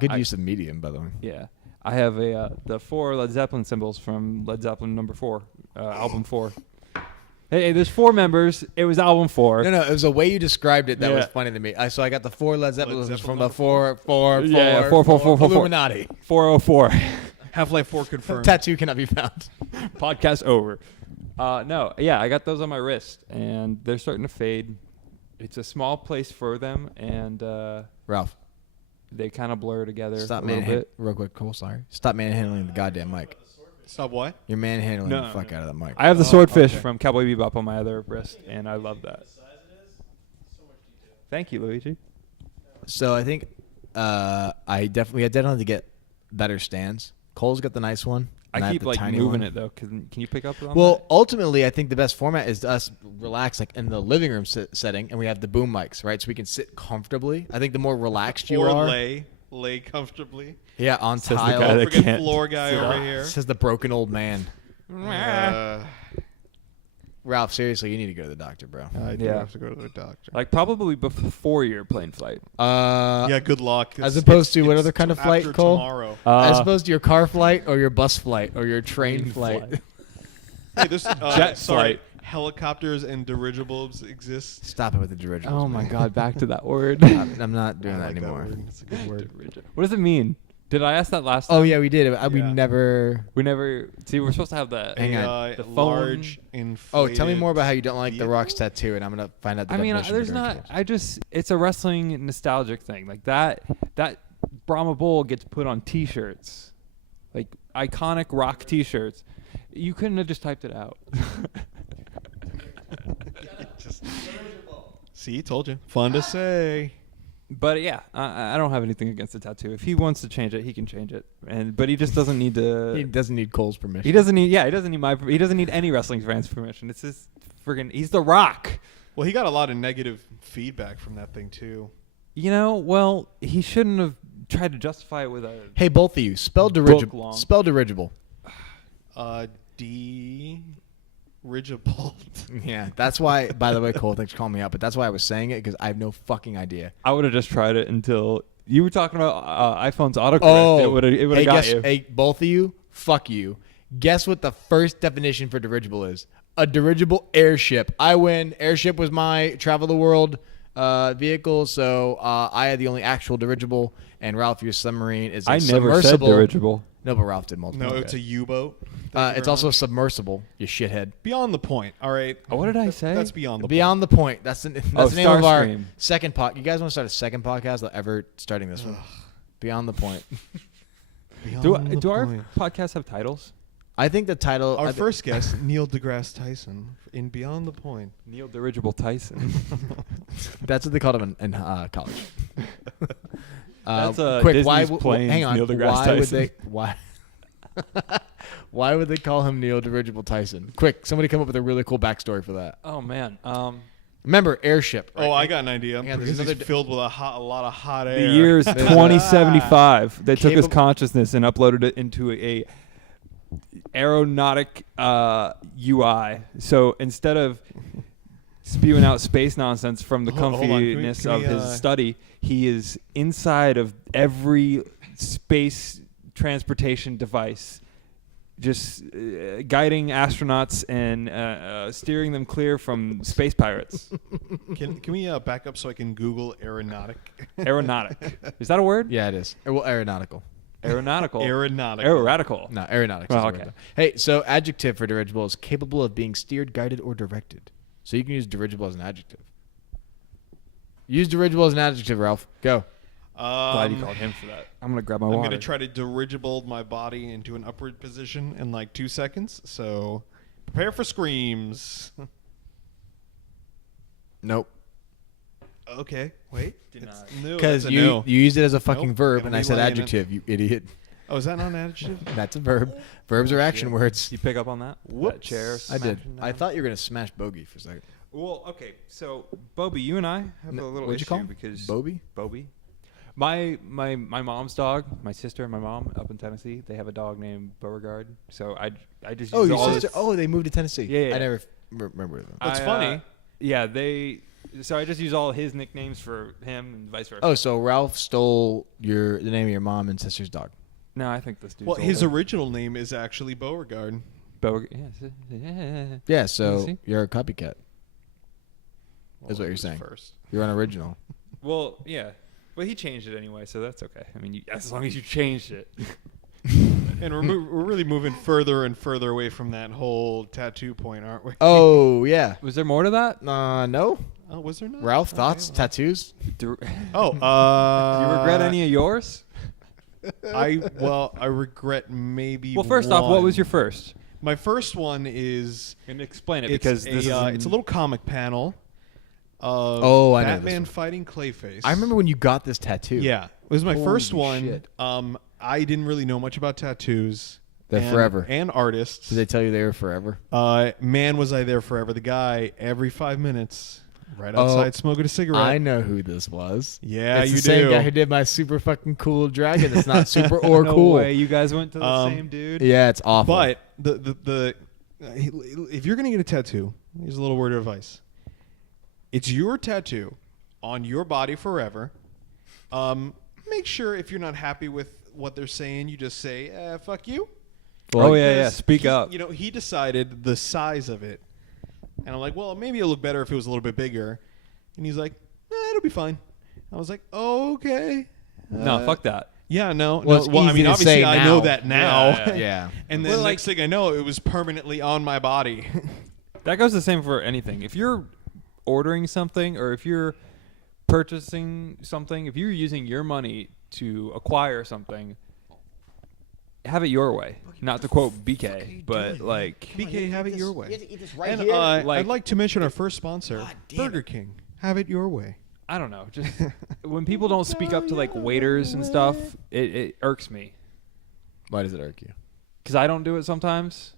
Good I- use of medium, by the way. Yeah, I have the 4 Led Zeppelin symbols from Led Zeppelin number 4, album 4. Hey, there's 4 members. It was album 4. No, it was the way you described it that was Yeah. funny to me. So I got the 4 Led Zeppelins Zeppelin from the number 4 Yeah, 4 Illuminati. 404. Half-Life 4 confirmed. Tattoo cannot be found. Podcast over. No, yeah, I got those on my wrist, and they're starting to fade. It's a small place for them, and Ralph, they kind of blur together stop a little manhandling. bit. Real quick, Cole, sorry. Stop manhandling the goddamn mic. Stop what? You're manhandling No, the fuck no. out of that mic. I have the Oh, swordfish okay. from Cowboy Bebop on my other wrist, and I love that. Thank you, Luigi. So I think I definitely had to get better stands. Cole's got the nice one. and I have keep the like tiny moving one. it though. Can you pick up on Well, that? ultimately, I think the best format is us relax like in the living room setting, and we have the boom mics, right? So we can sit comfortably. I think the more relaxed you Or are, lay comfortably. yeah, on Says the tile. guy that Freaking can't floor guy sit over up. here. Says the broken old man. Uh, Ralph, seriously, you need to go to the doctor, bro. I do Yeah. have to go to the doctor. Like probably before your plane flight. Yeah, good luck. as opposed to what other kind of flight, after Cole? Tomorrow. as opposed to your car flight or your bus flight or your train flight. Hey, this Jet sorry. flight. Helicopters and dirigibles exist. Stop it with the dirigibles. Oh my man. God! Back to that word. I'm not doing I that like anymore. word. It's a good word. What does it mean? Did I ask that last time? Oh yeah, we did. We Yeah. never. We never. See, we're supposed to have that. Hang on. A The phone- large Oh, inflated. tell me more about how you don't like the vehicle. Rock's tattoo, and I'm gonna find out. The I mean, definition there's for not. dirigibles. I just. It's a wrestling nostalgic thing. Like that. That Brahma Bull gets put on T-shirts, like iconic Rock T-shirts. You couldn't have just typed it out. See, told you. Fun to say. But yeah, I don't have anything against the tattoo. If he wants to change it, he can change it. But he just doesn't need to. He doesn't need Cole's permission. He doesn't need. Yeah, he doesn't need my. He doesn't need any wrestling fans' permission. It's his friggin'. He's The Rock. Well, he got a lot of negative feedback from that thing too. You know. Well, he shouldn't have tried to justify it with a. Hey, both of you, spell Book dirigible. long. Spell dirigible. Dirigible. Yeah, that's why. By the way, Cole, thanks for calling me out. But that's why I was saying it because I have no fucking idea. I would have just tried it until you were talking about iPhone's autocorrect. Oh, it would have. It would hey, have got guess, you. hey, both of you, fuck you. Guess what the first definition for dirigible is? A dirigible airship. I win. Airship was my travel the world vehicle, so I had the only actual dirigible. And Ralph, your submarine is a I never said submersible. dirigible. No, but Ralph did multiple. No, Okay. it's a U-boat. It's also submersible. You shithead. beyond the point. All right. Oh, what did I say? That's beyond the Beyond the point. That's the name of our Starscream. second pod. You guys want to start a second podcast? Without ever starting this one. Beyond the point. point. Do our podcasts have titles? I think the title. Our first guest, Neil deGrasse Tyson, in Beyond the Point. Neil Dirigible Tyson. That's what they called him in college. That's quick. Disney's Why? planes, Hang on. Neil deGrasse Why would Tyson. they? Why? Why would they call him Neil Dirigible Tyson? Quick, somebody come up with a really cool backstory for that. Oh man. Remember airship. Right? Oh, I got an idea. Yeah, there's because another he's filled with a lot of hot air. The year's 2075. They took his Capable- consciousness and uploaded it into a aeronautic UI. So instead of spewing out space nonsense from the Hold on, can we- comfiness can of we, his study, he is inside of every space transportation device just guiding astronauts and steering them clear from space pirates. Can we back up so I can Google aeronautic? Aeronautic. Is that a word? Yeah, it is. Well, aeronautical. Aeronautical. Aeronautical. Aeroradical. No, aeronautics. Oh, is the okay. word, though. Hey, so adjective for dirigible is capable of being steered, guided, or directed. So you can use dirigible as an adjective. Use dirigible as an adjective, Ralph. Go. Glad you called him for that. I'm going to grab my I'm water. going to try to dirigible my body into an upward position in like 2 seconds. So prepare for screams. Nope. Okay, wait. Did It's not. no, Because that's a you no. used it as a fucking Nope, verb, gotta and I leave said my hand in. adjective, you idiot. Oh, is that not an adjective? That's a verb. Verbs are action words. You pick up on that? Whoops. That chair I did. smashing I down? thought you were going to smash Bogey for a second. Well, okay. So, Bobby, you and I have a little What'd issue you call him? because Bobby? Bobby. My mom's dog, my sister and my mom up in Tennessee, they have a dog named Beauregard. So I just Oh, use your all sister. this- Oh, they moved to Tennessee. Yeah, yeah. I never remember them. That's I, funny. Yeah, they. So I just use all his nicknames for him and vice versa. Oh, so Ralph stole the name of your mom and sister's dog. No, I think this dude's Well, his older. original name is actually Beauregard. Beauregard. Yeah. Yeah, so See? you're a copycat. That's what Well, you're he was saying. First. You're unoriginal. Well, yeah. Well, he changed it anyway, so that's okay. I mean, as long as you changed it. And we're really moving further and further away from that whole tattoo point, aren't we? Oh, yeah. Was there more to that? No. Oh, was there not? Ralph, Okay, thoughts? well. Tattoos? Do Oh, you regret any of yours? I regret maybe. Well, first off, what was one. your first? My first one is And explain it it's because this is it's a little comic panel of Oh, I know this Batman one. fighting Clayface. I remember when you got this tattoo. Yeah, it was my first Holy one. shit. I didn't really know much about tattoos. They're and- forever. And artists. Did they tell you they were forever? Man, was I there forever. The guy, every 5 minutes, right outside smoking a cigarette. I know who this was. Yeah, it's you the same do. guy who did my super fucking cool dragon that's not super or no cool. way you guys went to the Um, same dude. Yeah, it's awful. But if you're gonna get a tattoo, here's a little word of advice. It's your tattoo on your body forever. Make sure if you're not happy with what they're saying, you just say, "Fuck you." Oh, yeah, Because speak he- up. You know, he decided the size of it, and I'm like, well, maybe it'll look better if it was a little bit bigger. And he's like, it'll be fine. I was like, okay. No, fuck that. Yeah, no. Well, no. it's Well, I easy mean, to obviously, say I know now. that now. Yeah, yeah. And then Well, next thing I know, it was permanently on my body. That goes the same for anything. If you're ordering something or if you're purchasing something, if you're using your money to acquire something, have it your way. Not to quote BK, but like BK, have it your way. eat this right And Like- I'd like to mention our first sponsor, God damn Burger King. Have it your way. I don't know. Just when people don't speak up to like waiters and stuff, it irks me Why does it irk you? because I don't do it sometimes.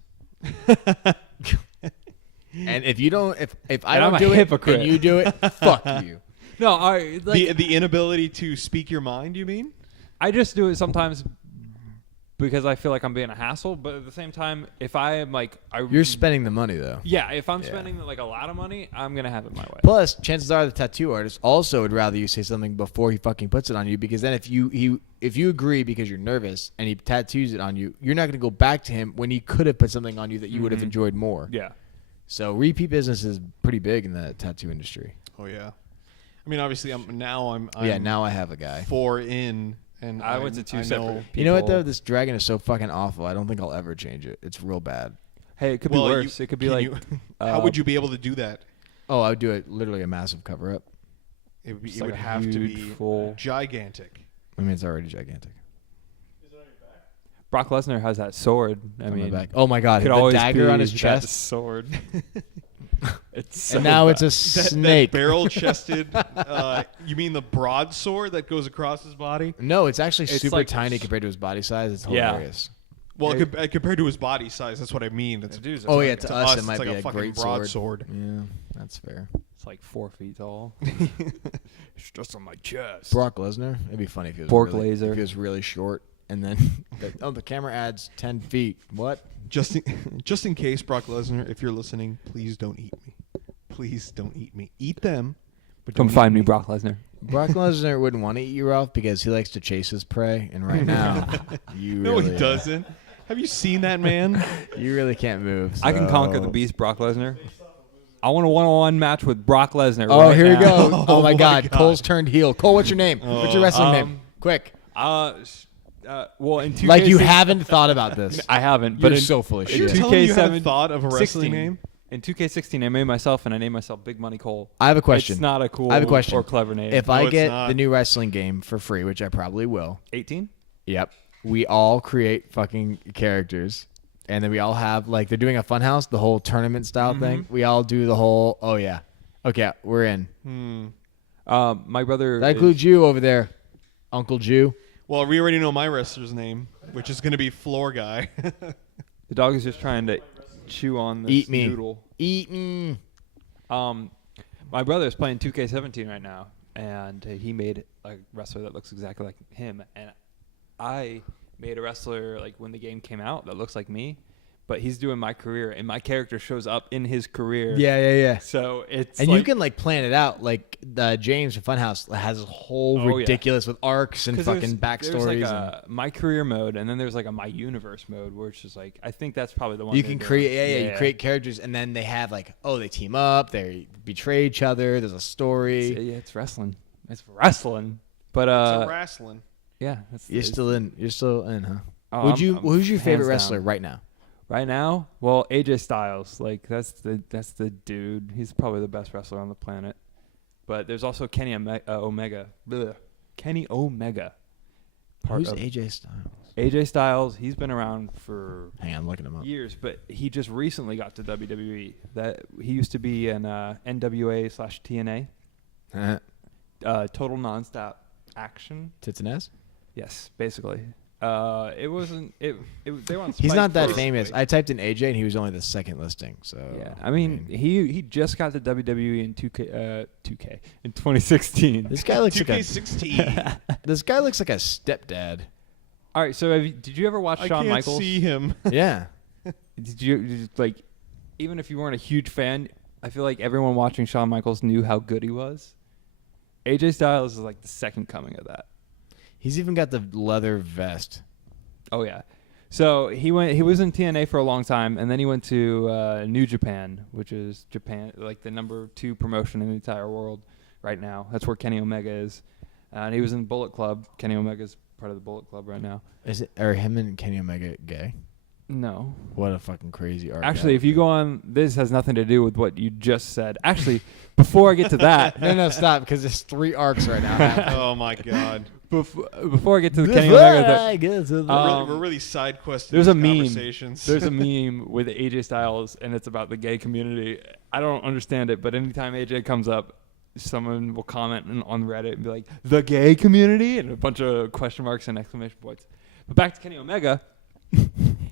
And if you don't, if I And I'm don't a do hypocrite. it and you do it, fuck you. No, I like, The inability to speak your mind, you mean? I just do it sometimes because I feel like I'm being a hassle. But at the same time, if I am like, You're spending the money though. Yeah, if I'm Yeah. spending like a lot of money, I'm gonna have it my way. Plus, chances are the tattoo artist also would rather you say something before he fucking puts it on you, because then if you agree because you're nervous and he tattoos it on you, you're not going to go back to him when he could have put something on you that you would have enjoyed more. Yeah. So repeat business is pretty big in the tattoo industry. Oh yeah. I mean, obviously, I'm Now I have a guy. 4 in, and I went to two I separate know- people. You know what though? This dragon is so fucking awful. I don't think I'll ever change it. It's real bad. Hey, it could Well, be you- worse. It could be can like you- how would you be able to do that? Oh, I would do it literally a massive cover up. It would, be, Just it like would a have to huge be full- gigantic. I mean, it's already gigantic. Brock Lesnar has that sword. I On my mean, back. Oh my god, could the always dagger be on his that chest, sword. It's so and now it's a That snake. barrel-chested. You mean the broadsword that goes across his body? No, it's actually It's super like- tiny compared to his body size. It's Yeah. hilarious. Well, Yeah. compared to his body size, that's what I mean. It's, Dude's Oh a yeah, fucking- to us it it's might like be a a fucking great broadsword. Yeah, that's fair. It's like 4 feet tall. It's just on my chest. Brock Lesnar. It'd be funny if he was Pork really, laser. If he was really short, and then the camera adds 10 feet. What? Just in case, Brock Lesnar, if you're listening, please don't eat me. Please don't eat me. Eat them, but Come don't find eat me, Brock Lesnar. Brock Lesnar wouldn't want to eat you, Ralph, because he likes to chase his prey, and right now, you No, really he doesn't. Have you seen that man? You really can't move. I can conquer the so- beast, Brock Lesnar. I want a one-on-one match with Brock Lesnar. Oh, right here we now. go. Oh, my my God. God. Cole's turned heel. Cole, what's your name? What's your wrestling name? Quick. Well, in 2K, Like you haven't thought about this. I haven't. You're but in, so full of in You're shit. telling me you 2K7 haven't thought of a wrestling 16. name? In 2K16, I made myself, and I named myself Big Money Cole. I have a question. It's not a cool I have a question. or clever name. If No, I it's get not. the new wrestling game for free, which I probably will, 18? yep, we all create fucking characters. And then we all have, like, they're doing a funhouse, the whole tournament style thing. We all do the whole, oh, yeah. Okay, we're in. My brother. That includes you over there, Uncle Jew. Well, we already know my wrestler's name, which is going to be Floor Guy. The dog is just trying to chew on this Eat me. noodle. Eat me. My brother is playing 2K17 right now, and he made a wrestler that looks exactly like him. And I made a wrestler like when the game came out that looks like me, but he's doing my career, and my character shows up in his career. Yeah. So it's And like, you can, like, plan it out. Like, the James from Funhouse has a whole Oh, yeah. ridiculous with arcs and 'cause fucking there's backstories. like and a my career mode, and then there's like a my universe mode, where it's just like I think that's probably the one you they're can doing. create, you create characters, and then they have, like, oh, they team up, they betray each other, there's a story. It's wrestling. It's wrestling. But It's a wrestling. yeah, that's You're still in, huh? Oh, I'm who's your favorite hands wrestler down. right now? Right now, well, AJ Styles, like that's the dude. He's probably the best wrestler on the planet. But there's also Kenny Omega. Blech. Kenny Omega. Who's of AJ Styles? AJ Styles? He's been around for Hang on, I'm looking him up. years, but he just recently got to WWE. That he used to be in NWA/TNA, Total Nonstop Action. Tits and ass? Yes, basically. It wasn't. They were on. He's Spike not that for- famous. I typed in AJ and he was only the second listing. So Yeah, I mean, he just got to WWE in 2K in 2016. this guy looks like 2K16. this guy looks like a stepdad. All right, so did you ever watch I Shawn can't Michaels? see him. Yeah. Did you like, even if you weren't a huge fan, I feel like everyone watching Shawn Michaels knew how good he was. AJ Styles is like the second coming of that. He's even got the leather vest. Oh yeah. So he was in TNA for a long time, and then he went to New Japan, which is Japan, like the number 2 promotion in the entire world right now. That's where Kenny Omega is, and he was in Bullet Club. Kenny Omega's part of the Bullet Club right now. Is it? Are him and Kenny Omega gay? No, What a fucking crazy arc. actually, if you go on, this has nothing to do with what you just said. Actually, before I get to that, no, stop, because there's 3 arcs right now. Oh my God. before I get to the Kenny Omega, We're really side questing. there's a these meme. conversations. There's a meme with AJ Styles, and it's about the gay community. I don't understand it, but anytime AJ comes up, someone will comment on Reddit and be like, "The gay community," and a bunch of question marks and exclamation points. But back to Kenny Omega.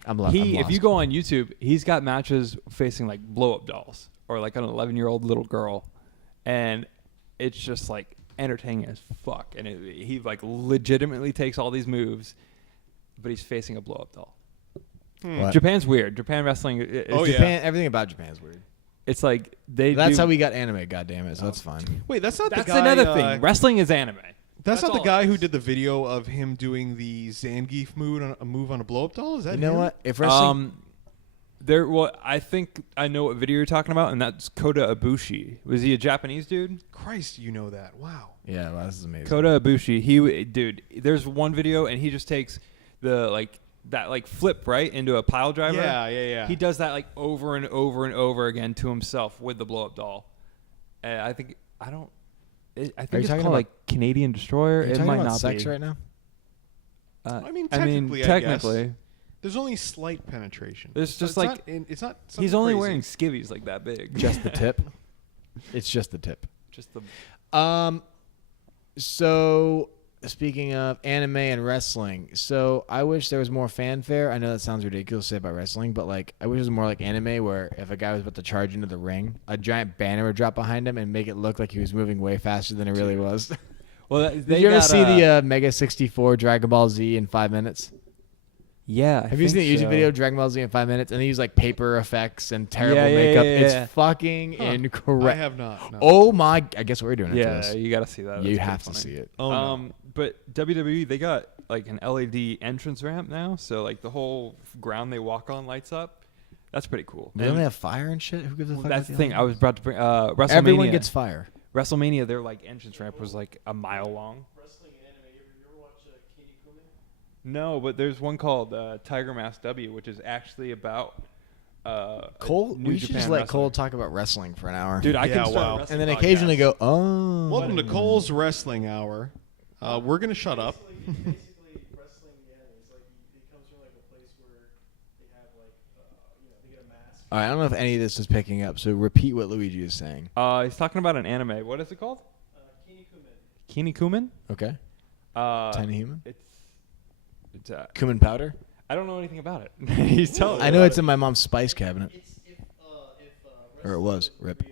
I'm If you lost. go on YouTube, he's got matches facing like blow-up dolls or like an 11-year-old little girl, and it's just like entertaining as fuck. And he like legitimately takes all these moves, but he's facing a blow-up doll. What? Japan's weird. Japan wrestling. Oh, yeah. Japan, everything about Japan's weird. It's like they. That's do, how we got anime. God damn it! So that's fine. Wait, that's not That's the guy. another thing. Wrestling is anime. That's not the all guy it who is. did the video of him doing the Zangief move on a blow up doll. Is that You know him? what? If wrestling, Well, I think I know what video you're talking about, and that's Kota Ibushi. Was he a Japanese dude? Christ, you know that? Wow. yeah, well, this is amazing. Kota Ibushi. Dude, there's one video, and he just takes the that flip right into a pile driver. Yeah. He does that like over and over and over again to himself with the blow up doll. I think you it's talking called about- like Canadian Destroyer. Are you It talking might about not sex be. right now? I mean, technically, I technically. guess. There's only slight penetration. There's So just it's like- not it's not. He's something only crazy. wearing skivvies like that big. Just the tip. It's just the tip. Just the. So speaking of anime and wrestling, so I wish there was more fanfare. I know that sounds ridiculous to say about wrestling, but like I wish it was more like anime, where if a guy was about to charge into the ring, a giant banner would drop behind him and make it look like he was moving way faster than it really was. Well, Did you ever see the Mega 64 Dragon Ball Z in 5 minutes? Yeah. Have you seen the YouTube video Dragon Ball Z in 5 minutes? And they use like paper effects and terrible makeup. It's fucking incorrect. I have not. No. Oh my! I guess we're doing it. Yeah, this. you got to see that. You That's have to pretty see it. Oh, no. But WWE, they got like an LED entrance ramp now, so like the whole ground they walk on lights up. That's pretty cool. They only have fire and shit. Who gives a fuck? That's the about thing. I was about to bring WrestleMania. Everyone gets fire. WrestleMania. Their like entrance ramp was like a mile long. Wrestling anime. You ever watch Kenny Kumin? No, but there's one called Tiger Mask W, which is actually about Cole, New we should Japan just let wrestler. Cole talk about wrestling for an hour, Dude, I Yeah, can start wow. a wrestling and then podcast. occasionally go, oh. Welcome to Cole's Wrestling Hour. We're gonna shut up. Basically, wrestling anime is like it comes from like a place where they have like they get a mask. All right, I don't know if any of this is picking up, so repeat what Luigi is saying. He's talking about an anime. What is it called? Kenny Kumin. Kenny Kumin. Okay. Tiny human. It's Cumin powder. I don't know anything about it. He's telling me. I know about it's it. in my mom's spice cabinet. It's if Or it was. Rip.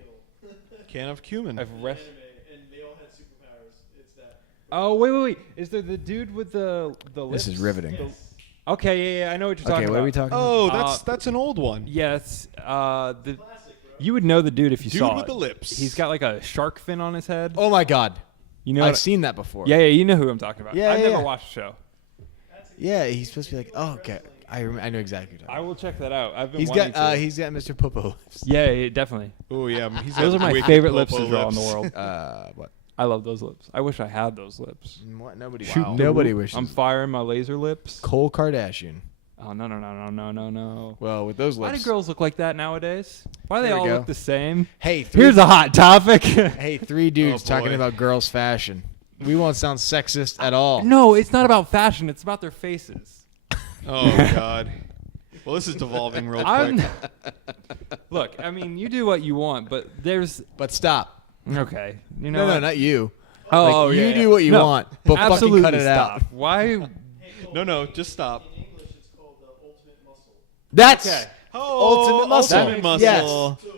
real Can of cumin. I've rest- anime and they all had superpowers. It's that. Oh wait! Is there the dude with the lips? This is riveting. Yes. Okay, yeah, I know what you're Okay, talking what about. are we talking about? Oh, that's an old one. Yes, the Classic, bro. you would know the dude if you Dude saw with it. the lips. He's got like a shark fin on his head. Oh my god. You know, I've seen that before. Yeah, you know who I'm talking about. Yeah, I've yeah, never yeah. watched the show. Yeah, he's supposed to be like, oh, okay. I know exactly what you're I talking will check that out. I've been He's wanting got to. he's got Mr. Popo lips. Yeah, definitely. Oh yeah, he's Those got are my wicked favorite lips popo to draw in the lips. world. What? I love those lips. I wish I had those lips. What? Nobody. Shoot the Nobody whoop. wishes. I'm firing my laser lips. Cole Kardashian. Oh no. Well, with those Why lips. do girls look like that nowadays? Why do they There we all go. look the same? Hey, Here's a hot topic. hey, three dudes Oh, talking boy. about girls' fashion. We won't sound sexist at all. No, it's not about fashion. It's about their faces. Oh god. Well, this is devolving real I'm quick. look. I mean, you do what you want, but there's But stop. okay. You know, No, what? not you. Oh, Like, yeah, you yeah. do what you No, want, but fucking absolutely cut it stop. out. Why? Hey, Cole, No, just stop. in English, it's called the ultimate muscle. That's Okay. Oh, ultimate muscle. Ultimate muscle. Yes.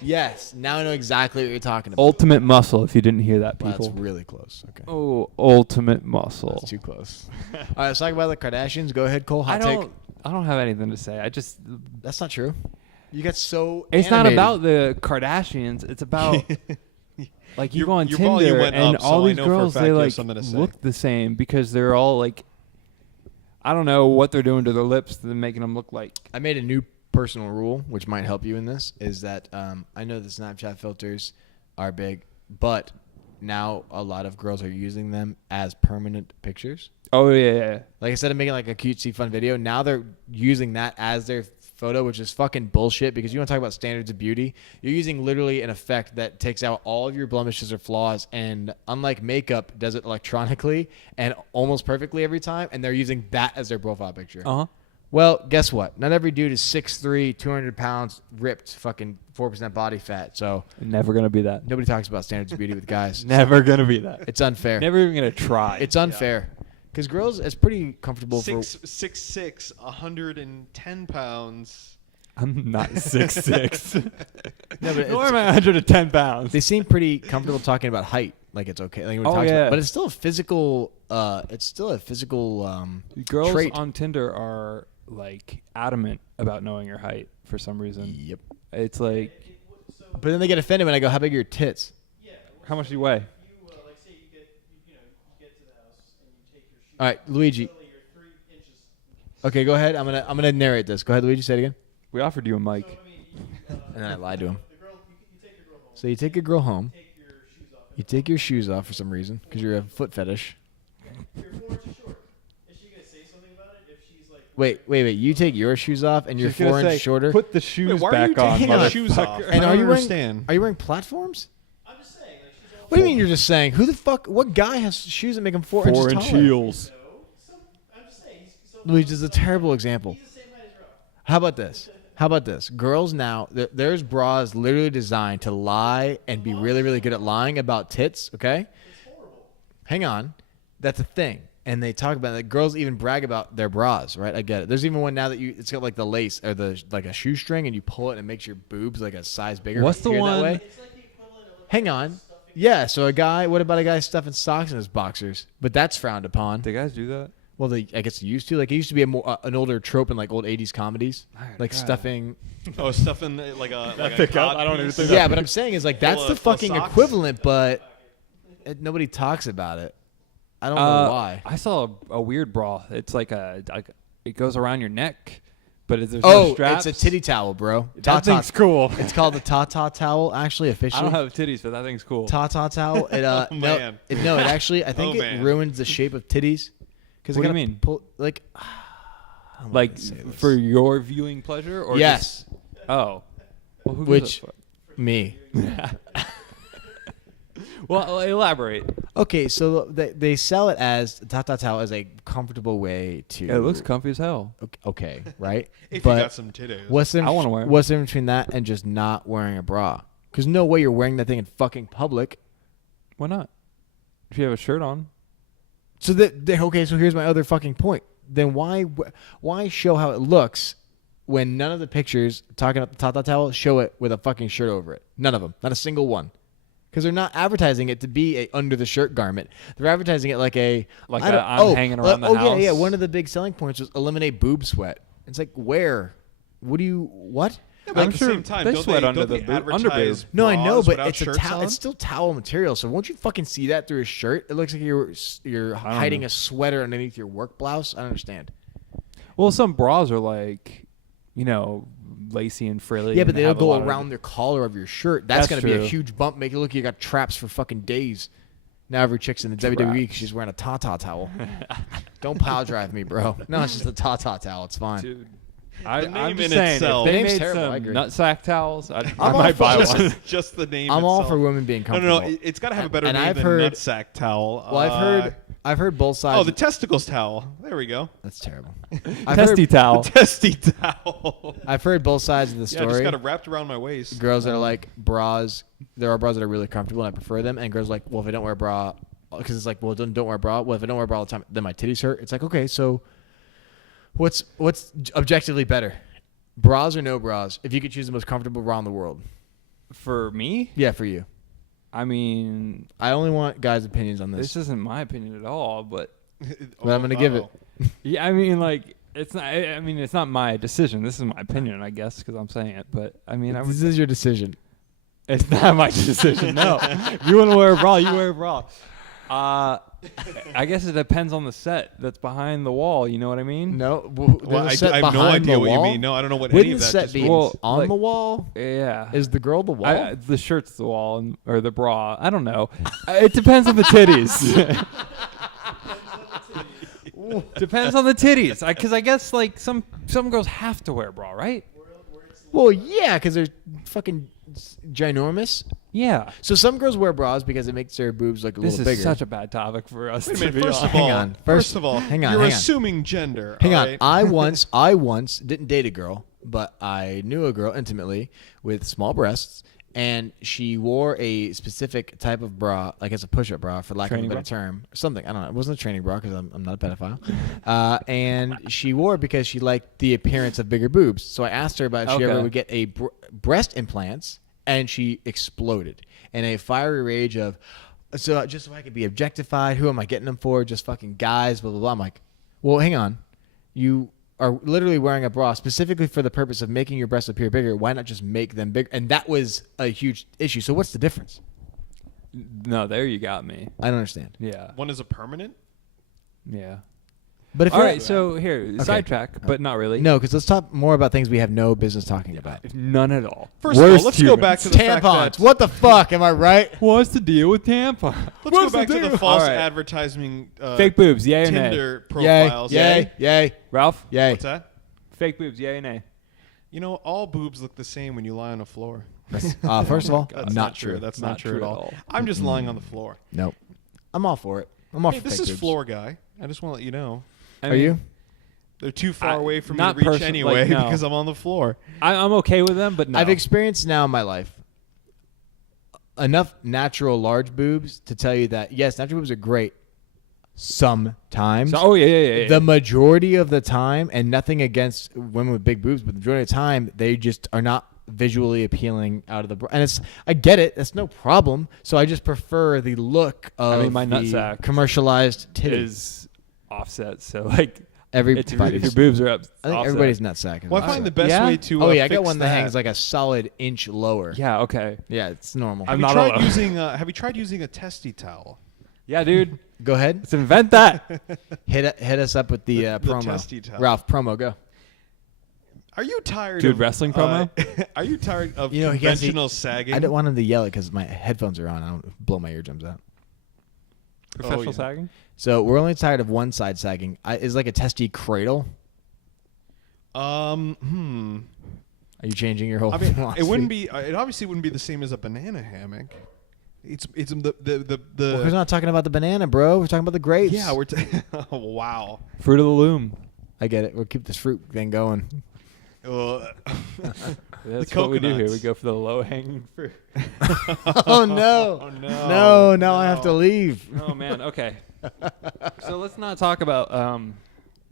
Yes. Now I know exactly what you're talking about. Ultimate muscle. If you didn't hear that, Wow, people. that's really close. Okay. Oh, ultimate muscle. That's too close. All right, let's talk about the Kardashians. Go ahead, Cole. Hot take. I don't have anything to say. I just. That's not true. You got so. It's not animated. about the Kardashians. It's about. Like you Your- go on your volume Tinder went and up, all so I these know for a girls fact they you have like something to say. look the same because they're all like, I don't know what they're doing to their lips to making them look like. I made a new personal rule, which might help you in this, is that I know the Snapchat filters are big, but now a lot of girls are using them as permanent pictures. Oh yeah. Like instead of making like a cutesy fun video, now they're using that as their photo, which is fucking bullshit because you want to talk about standards of beauty. You're using literally an effect that takes out all of your blemishes or flaws, and unlike makeup, does it electronically and almost perfectly every time, and they're using that as their profile picture. Uh huh. Well, guess what? Not every dude is 6'3", 200 pounds, ripped, fucking 4% body fat. So Never gonna be that. nobody talks about standards of beauty with guys. Never gonna be that. It's unfair. Never even gonna try. It's unfair. Because girls, it's pretty comfortable for... 6'6", 110 pounds. I'm not 6'6". No, but Nor it's- am I 110 pounds. They seem pretty comfortable talking about height. Like it's okay. Like when we Oh, talk yeah. about, but it's still a physical... Girls trait. on Tinder are like adamant about knowing your height for some reason. Yep. It's like, But then they get offended when I go, how big are your tits? Yeah. how much do you weigh? You like say you get you get to the house and you take your shoes. All right, Luigi. Literally you're 3 inches. Okay, go ahead. I'm gonna narrate this. Go ahead, Luigi. Say it again. We offered you a mic. So I mean, And then I lied to him. the girl you take your girl home. So you take your girl home. Take your shoes off. You take your shoes off for some reason because you're a foot fetish. You're 4 inches short. Is she gonna say something about it if she's like? Wait. You take your shoes off and you're She's gonna 4 inches say, shorter. Put the shoes Wait, why are you back on, taking your motherfucker. shoes off? And I are don't you wearing? understand. Are you wearing platforms? I'm just saying like she's all. What do you mean you're just saying? Who the fuck? What guy has shoes that make him 4 inches taller? heels. No, I'm just saying. So Luigi is a terrible example. He's the same height as Rob. How about this? Girls now, there's bras literally designed to lie and be really, really good at lying about tits. Okay. It's horrible. Hang on, that's a thing, and they talk about it. Like, girls even brag about their bras, right? I get it. There's even one now that it's got like the lace or the like a shoestring, and you pull it and it makes your boobs like a size bigger. What's the Weird that one- way. It's like the equivalent of. Hang on. Yeah, so what about a guy stuffing socks in his boxers? But that's frowned upon. Do guys do that? Well, I guess they used to. Like, it used to be an older trope in like old '80s comedies, like God. stuffing. Oh, stuffing like a pickup? cod I don't even piece. think Yeah, but I'm saying is like that's Full the of- full of fucking socks? equivalent, but nobody talks about it. I don't know why. I saw a weird bra. It's like it goes around your neck, but there's no Oh, straps. it's a titty towel, bro. That thing's cool. It's called the Ta-Ta towel, actually, I officially. don't have titties, but that thing's cool. Ta-Ta towel. It, man. No, it actually, I think Oh, it man. ruins the shape of titties. What do you mean? Like, Like for your viewing pleasure, or yes, just- oh, well, who gives which a fuck? me. Well, elaborate. Okay, so they sell it as Ta-Ta towel as a comfortable way to. Yeah, it looks comfy as hell. Okay, right? If but you got some titties. what's the I wanna wear 'em. what's the difference between that and just not wearing a bra? Because no way you're wearing that thing in fucking public. Why not? If you have a shirt on. So okay, so here's my other fucking point. Then why show how it looks when none of the pictures talking about the Ta-Ta towel show it with a fucking shirt over it? None of them, not a single one. Because they're not advertising it to be a under the shirt garment. They're advertising it like a Like I a don't- I'm hanging around the yeah, yeah. house. One of the big selling points was eliminate boob sweat. It's like where? What do you what? Yeah, but I'm at the sure same time, they don't sweat they, under don't the they boob- advertise No, I know, bras but without it's a shirts towel. on? It's still towel material. So won't you fucking see that through a shirt? It looks like you're hiding know. a sweater underneath your work blouse. I don't understand. Well, some bras are like, lacy and frilly. Yeah, but and they don't have a go lot of- around the collar of your shirt. That's That's going to be a true. huge bump. Make it look like you got traps for fucking days. Now every chick's in the WWE 'cause Traps. she's wearing a Ta-Ta towel. Don't pile drive me, bro. No, it's just a Ta-Ta towel. It's fine. Dude, The I'm name just in saying, itself. if The they name's made terrible, I some agree. nutsack towels, I all might for buy just- one. Just the name. I'm all itself. for women being No, comfortable. no, no. It's got to have a better And name I've than heard- nutsack towel. Well, I've heard both sides. Oh, the testicles towel. There we go. That's terrible. Testy towel. The testy towel. I've heard both sides of the Yeah, I just story. got it wrapped around my waist. Girls that are like bras. There are bras that are really comfortable and I prefer them. And girls are like, well, if I don't wear a bra, because it's like, well, don't wear a bra. Well, if I don't wear a bra all the time, then my titties hurt. It's like, okay, so what's objectively better? Bras or no bras? If you could choose the most comfortable bra in the world. For me, Yeah, for you. I mean, I only want guys' opinions on this this. isn't my opinion at all, but But I'm gonna give it. yeah, I mean, like, it's not. I mean, it's not my decision. This is my opinion, I guess, because I'm saying it. But I mean, This is your decision. it's not my decision. No, if you want to wear a bra, you wear a bra. I guess it depends on the set that's behind the wall. You know what I mean? No. Well, I have no idea what you mean. No, I don't know what any Wouldn't of the that set just be means. Well, on like- the wall? Yeah. Is the girl the wall? The shirt's the wall, or the bra. I don't know. It depends on the titties. Depends on the titties. Because I guess like some girls have to wear a bra, right? Well, yeah, because they're fucking ginormous. Yeah. So some girls wear bras because it makes their boobs look a This little is bigger. such a bad topic for us Wait a to minute. be First on. of all, Hang on. First of all, hang on, you're hang on. assuming gender. Hang all on. right? I once didn't date a girl, but I knew a girl intimately with small breasts, and she wore a specific type of bra, like as a push-up bra, for lack Training of a better bra? term. Something. I don't know. It wasn't a training bra because I'm not a pedophile. And she wore it because she liked the appearance of bigger boobs. So I asked her about if she ever Okay. would get a breast implants, and she exploded in a fiery rage of, so just so I could be objectified, who am I getting them for? Just fucking guys, blah, blah, blah. I'm like, well, hang on. You are literally wearing a bra specifically for the purpose of making your breasts appear bigger. Why not just make them bigger? And that was a huge issue. So what's the difference? No, there you got me. I don't understand. Yeah. One is a permanent. Yeah. But if All you're- right, so here, sidetrack, but not really. no, because let's talk more about things we have no business talking about. None at all. First of all, Worst let's go humans. back to the fact Tampons. that What the fuck? Am I right? What's the deal with tampons? let's go back to the false All right. advertising Fake boobs, yay or nay? Tinder Yay, profiles. yay, yay, Ralph? yay. What's that? Fake boobs, yay or nay? You know, all boobs look the same when you lie on the floor. First of all, That's not true. That's Not not true true at at all. all. I'm just lying on the floor. Nope. I'm all for it. I'm all Hey, for this fake is boobs. floor guy. I just want to let you know. I Are mean, you? They're too far away from me not to reach person- anyway like, no. because I'm on the floor. I'm okay with them, but no. I've experienced now in my life enough natural large boobs to tell you that yes, natural boobs are great sometimes. So, yeah. The majority of the time, and nothing against women with big boobs, but the majority of the time, they just are not visually appealing out of the and it's I get it, that's no problem. So I just prefer the look of my the nutsack commercialized titties. is offset, so like if your Everybody's. boobs are up, I think offset. everybody's nut sacking. Well, I find the best Yeah? way to. Oh yeah, I fix got one that that. hangs like a solid inch lower. Yeah. Okay. Yeah, it's normal. I'm Have you not tried alone. using? Have you tried using a testy towel? Yeah, dude. Go ahead. Let's invent that. Hit us up with the The promo. testy towel. Ralph, promo, go. Are you tired, Dude, of wrestling promo? Are you tired of You know, he has the- conventional sagging? I don't want him to yell it because my headphones are on. I don't blow my eardrums out. Professional yeah. sagging. So we're only tired of one side sagging. Is like a testy cradle. Are Are you changing your whole? I mean, philosophy? it wouldn't be. It obviously wouldn't be the same as a banana hammock. It's the. Well, we're not talking about the banana, bro. We're talking about the grapes. Yeah, we're. Oh, wow. Fruit of the loom. I get it. We'll keep this fruit thing going. That's what we do here. coconuts. We go for the low hanging fruit. Oh no! Oh, No! Now I have to leave. Oh man. Okay. So let's not talk about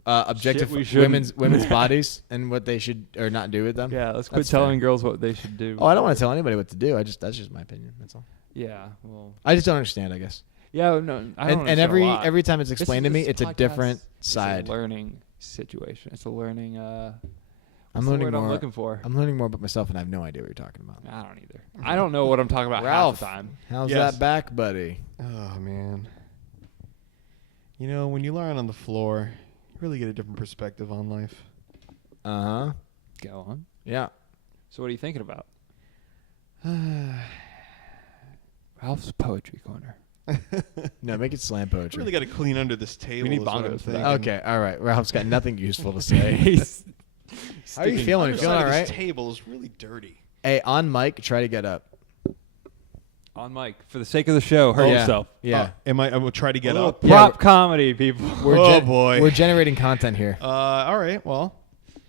Objective we shouldn't. women's bodies and what they should or not do with them. Yeah, let's quit That's telling fair. girls what they should do. Oh, I don't want to tell anybody what to do. That's just my opinion. That's all. Yeah, well, I just don't understand. I guess. yeah, no, I don't. And every time it's This explained to is- me, this it's a podcast different is side. a learning situation. It's a learning. What's I'm the learning word more. I'm looking for. I'm learning more about myself, and I have no idea what you're talking about. I don't either. I don't know what I'm talking about Ralph, half the time. how's Yes. that back, buddy? Oh man. You know, when you lie on the floor, you really get a different perspective on life. Uh huh. Go on. Yeah. So what are you thinking about? Ralph's poetry corner. No, make it slam You poetry. really got to clean under this table. need is what I'm bongos for that. thinking. Okay. All right. Ralph's got nothing useful to say. He's How are you sticking- feeling? You Underside feeling all of right? this table is really dirty. Hey, on mic, try to get up. On mic for the sake of the show. Hurt Oh, yeah. yourself. Yeah. Am I? I will try to get up. Yeah, Prop comedy, people. We're Oh, boy. We're generating content here. All right. Well,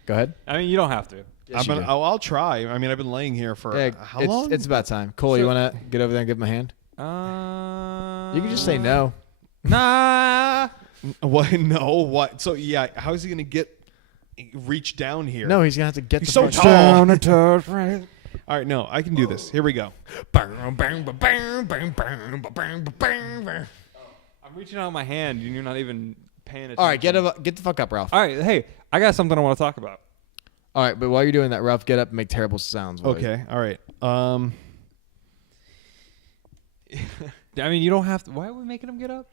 Go ahead. I mean, you don't have to. Yes, you do. I'll try. I mean, I've been laying here for Yeah, how it's, long? It's about time. Cole, you So- want to get over there and give him a hand? You can just say no. Nah. What? No. What? So yeah. How is he gonna reach down here? No, he's gonna have to get He's the so front- tall. Down a touch, right? All right. No, I can do this. Here we go. I'm reaching out my hand and you're not even paying attention. All right, get the fuck up, Ralph. All right, hey, I got something I want to talk about. All right, but while you're doing that, Ralph, get up and make terrible sounds. Okay. All right. I mean, you don't have to. Why are we making him get up?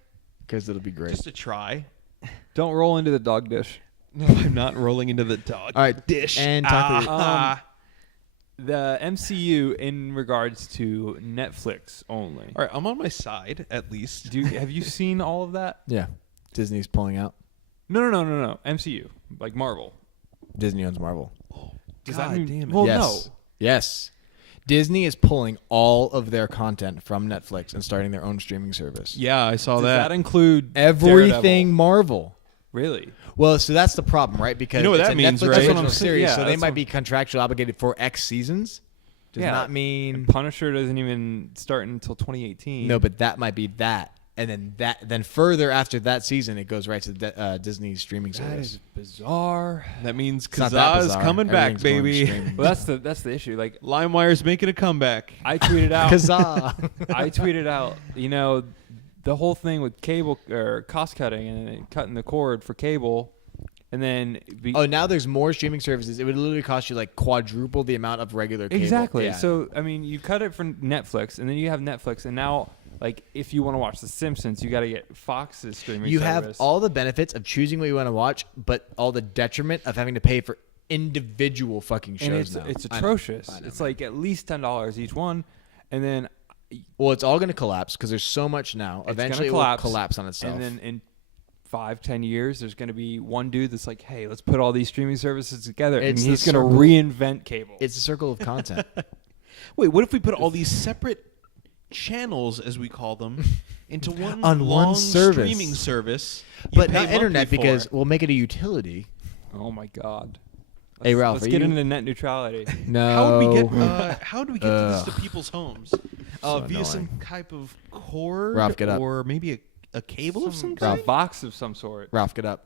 Because it'll be great. Just to try. Don't roll into the dog dish. No, I'm not rolling into the dog. All right, dish. and talk to The MCU in regards to Netflix only. All right. I'm on my side at least. Have you seen all of that? yeah, Disney's pulling out. No. MCU, like Marvel. Disney owns Marvel. Does God that mean? damn it. Well, yes. no. Yes. Disney is pulling all of their content from Netflix and starting their own streaming service. Yeah, I saw Does that. that include Everything Daredevil? Marvel. Really? Well, so that's the problem, right? Because You know what it's that a means, Netflix right? That's what original I'm saying. series, Yeah, so they that's might what- be contractually obligated for X seasons. Does Yeah. not mean Punisher doesn't even start until 2018. no, but that might be that, and then further after that season, it goes right to Disney's streaming that service. is bizarre. That means It's not that Kazaa's bizarre. coming back, Everything's going baby. streaming. Well, that's the issue. Like LimeWire's making a comeback. I tweeted out. Kazaa. I tweeted out. You know, the whole thing with cable or cost cutting and cutting the cord for cable, and then Oh, now there's more streaming services. It would literally cost you like quadruple the amount of regular cable. exactly. Yeah. So I mean, you cut it for Netflix, and then you have Netflix, and now like if you want to watch The Simpsons, you got to get Fox's streaming. you service. have all the benefits of choosing what you want to watch, but all the detriment of having to pay for individual fucking shows and it's now. it's I know. atrocious. I know, It's man. like at least $10 each one, and then Well, it's all going to collapse because there's so much now. It's Eventually, gonna it will collapse on itself. and then in 5-10 years, there's going to be one dude that's like, hey, let's put all these streaming services together, It's and the he's going to circle- reinvent cable. it's a circle of content. Wait, what if we put all these separate channels, as we call them, into one On one long service. streaming service? You but pay not monthly internet for because it. we'll make it a utility. Oh my God. Hey, Ralph, let's are get you- into net neutrality. No. How would we get? How do we get this to people's homes? So Via some annoying. type of cord, Ralph, get up. or maybe a cable of some A kind. box of some sort. Ralph, get up.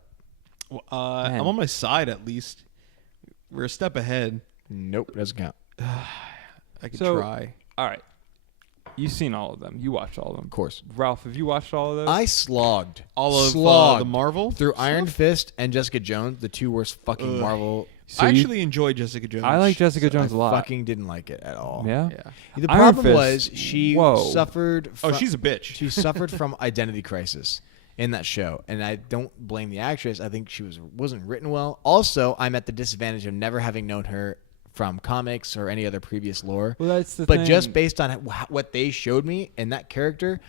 Well, Man. I'm on my side at least. We're a step ahead. Nope, doesn't count. I could So- try. All right. You've seen all of them. You watched all of them. Of course. Ralph, have you watched all of those? I slogged All of slogged the Marvel through stuff? Iron Fist and Jessica Jones, the two worst fucking Marvel. So I you- actually enjoyed Jessica Jones. I like Jessica Jones I a lot. fucking didn't like it at all. Yeah. Yeah. The Iron problem Fist, was she whoa. suffered. Oh, From, she's a bitch. She suffered from identity crisis in that show, and I don't blame the actress. I think she wasn't written well. Also, I'm at the disadvantage of never having known her from comics or any other previous lore. Well, that's the but thing. just based on what they showed me in that character,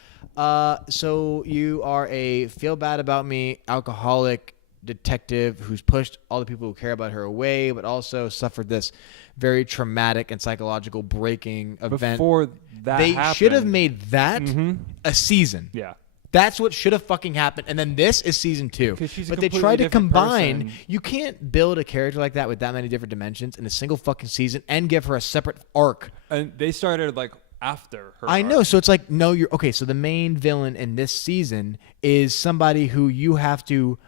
so you are a feel bad about me alcoholic detective who's pushed all the people who care about her away, but also suffered this very traumatic and psychological breaking event. Before that They happened, should have made that Mhm. a season. Yeah. That's what should have fucking happened. And then this is season 2. 'Cause she's a But they completely tried to different combine. person. You can't build a character like that with that many different dimensions in a single fucking season and give her a separate arc. And they started like after her. I know. arc. So it's like, no, you're okay. So the main villain in this season is somebody who you have to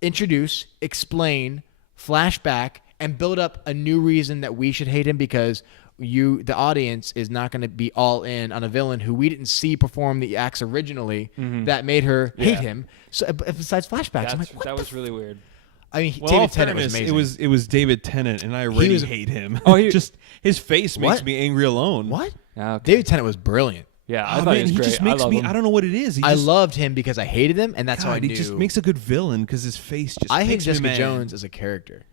introduce, explain, flashback, and build up a new reason that we should hate him because the audience, is not going to be all in on a villain who we didn't see perform the acts originally that made her hate Yeah. him. So besides flashbacks, I'm like, what that the was really weird. I mean, Well, in all David Tennant was fairness, amazing. it was David Tennant, and I already was- hate him. Oh, he- just his face makes What? me angry alone. What? Okay. David Tennant was brilliant. Yeah, I Oh, thought man, he was great. just makes I love me. him. I don't know what it is. He I just, loved him because I hated him, and that's how I God, knew. he just makes a good villain because his face just. I hate makes me Jessica mad. Jones as a character.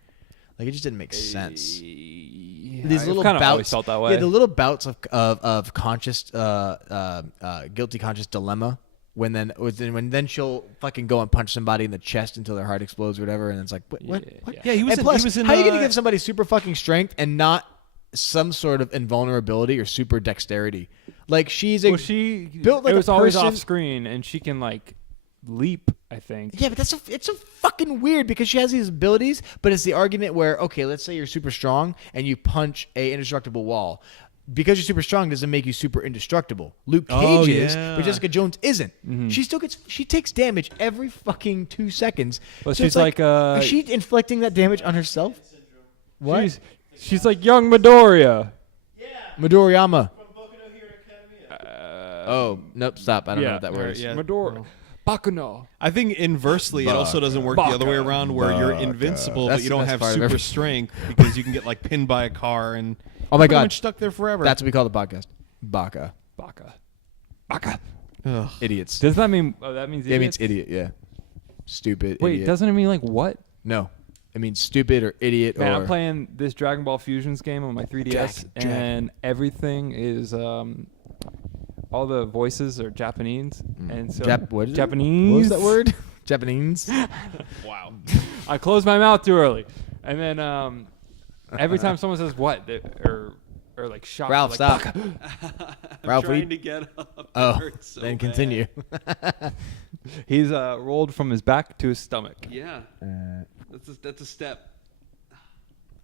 Like, it just didn't make sense. Yeah, These I've little kinda always bouts, felt that way. yeah, the little bouts of conscious, guilty conscious dilemma. When then she'll fucking go and punch somebody in the chest until their heart explodes or whatever, and it's like, what? Yeah, what? yeah. Yeah, he was. And In, plus, he was in. how are you gonna give somebody super fucking strength and not some sort of invulnerability or super dexterity? Like she's a Well, she built like it a was always person- off screen, and she can like leap. I think. Yeah, but it's a fucking weird because she has these abilities, but it's the argument where, okay, let's say you're super strong and you punch a indestructible wall. Because you're super strong doesn't make you super indestructible. Luke Cage Oh, is, yeah. but Jessica Jones isn't. She takes damage every fucking 2 seconds. Well, So she's it's like, like, is she inflicting that damage on herself? What? She's like young Midoriya. Yeah. Midoriyama. From Boku no Hero Academia. Oh, nope, stop. I don't know yeah. what that word is. Yeah. Midoriya. Bakuno. I think inversely, it also doesn't work the other way around, where you're invincible, That's but you don't the best have part of super every- strength because you can get like pinned by a car and. Oh my pretty God. much stuck there forever. That's what we call the podcast. Baka. Baka. Ugh. Idiots. Does that mean? Oh, that means. It means idiots? idiot, yeah. Stupid, Wait, idiot. doesn't it mean like what? No. It means stupid or idiot Man, or... I'm playing this Dragon Ball Fusions game on my 3DS, Dragon. and everything is all the voices are Japanese, and so what is it? Japanese. What was that word? Japanese. Wow. I closed my mouth too early, and then every time someone says what or like shocked, Ralph, like, stop. "Baka." Ralph, trying to get up. Oh, It hurts so then bad. continue. He's rolled from his back to his stomach. Yeah. That's a step.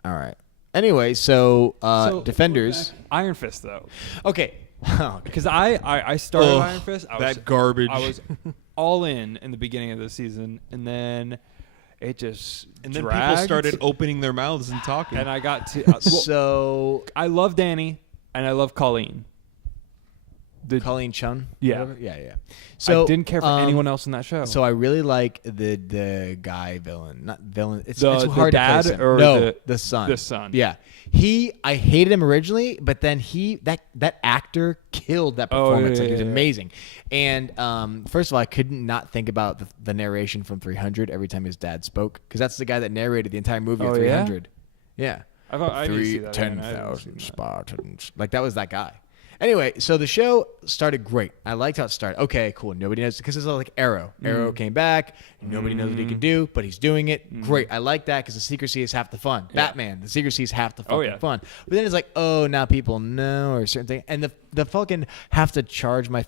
All right. Anyway, so, So, Defenders. Iron Fist though, Okay. Okay. because I started Ugh, Iron Fist. I that was, garbage. I was all in the beginning of the season, and then it just And then dragged, people started opening their mouths and talking. and I got to. Well, So, I love Danny, and I love Colleen. Colleen Chun? Yeah. Whatever? Yeah. So I didn't care for anyone else in that show. So I really like the guy villain. Not villain. It's The hard dad to place him. or no, the son. the son. Yeah. I hated him originally, but then that actor killed that Oh, performance. yeah, Like, it was yeah, yeah. amazing. And first of all, I couldn't not think about the narration from 300 every time his dad spoke, because that's the guy that narrated the entire movie of Oh, yeah? 300. Yeah. I thought I didn't see that. I didn't see 10,000 that. Spartans. Like, that was that guy. Anyway, so the show started great. I liked how it started. Okay, cool. Nobody knows, because it's all like Arrow. Arrow came back. Nobody knows what he can do, but he's doing it. Great. I like that because the secrecy is half the fun. Yeah. Batman, the secrecy is half the fucking yeah. fun. But then it's like, oh, now people know or certain thing, and the fucking have to charge my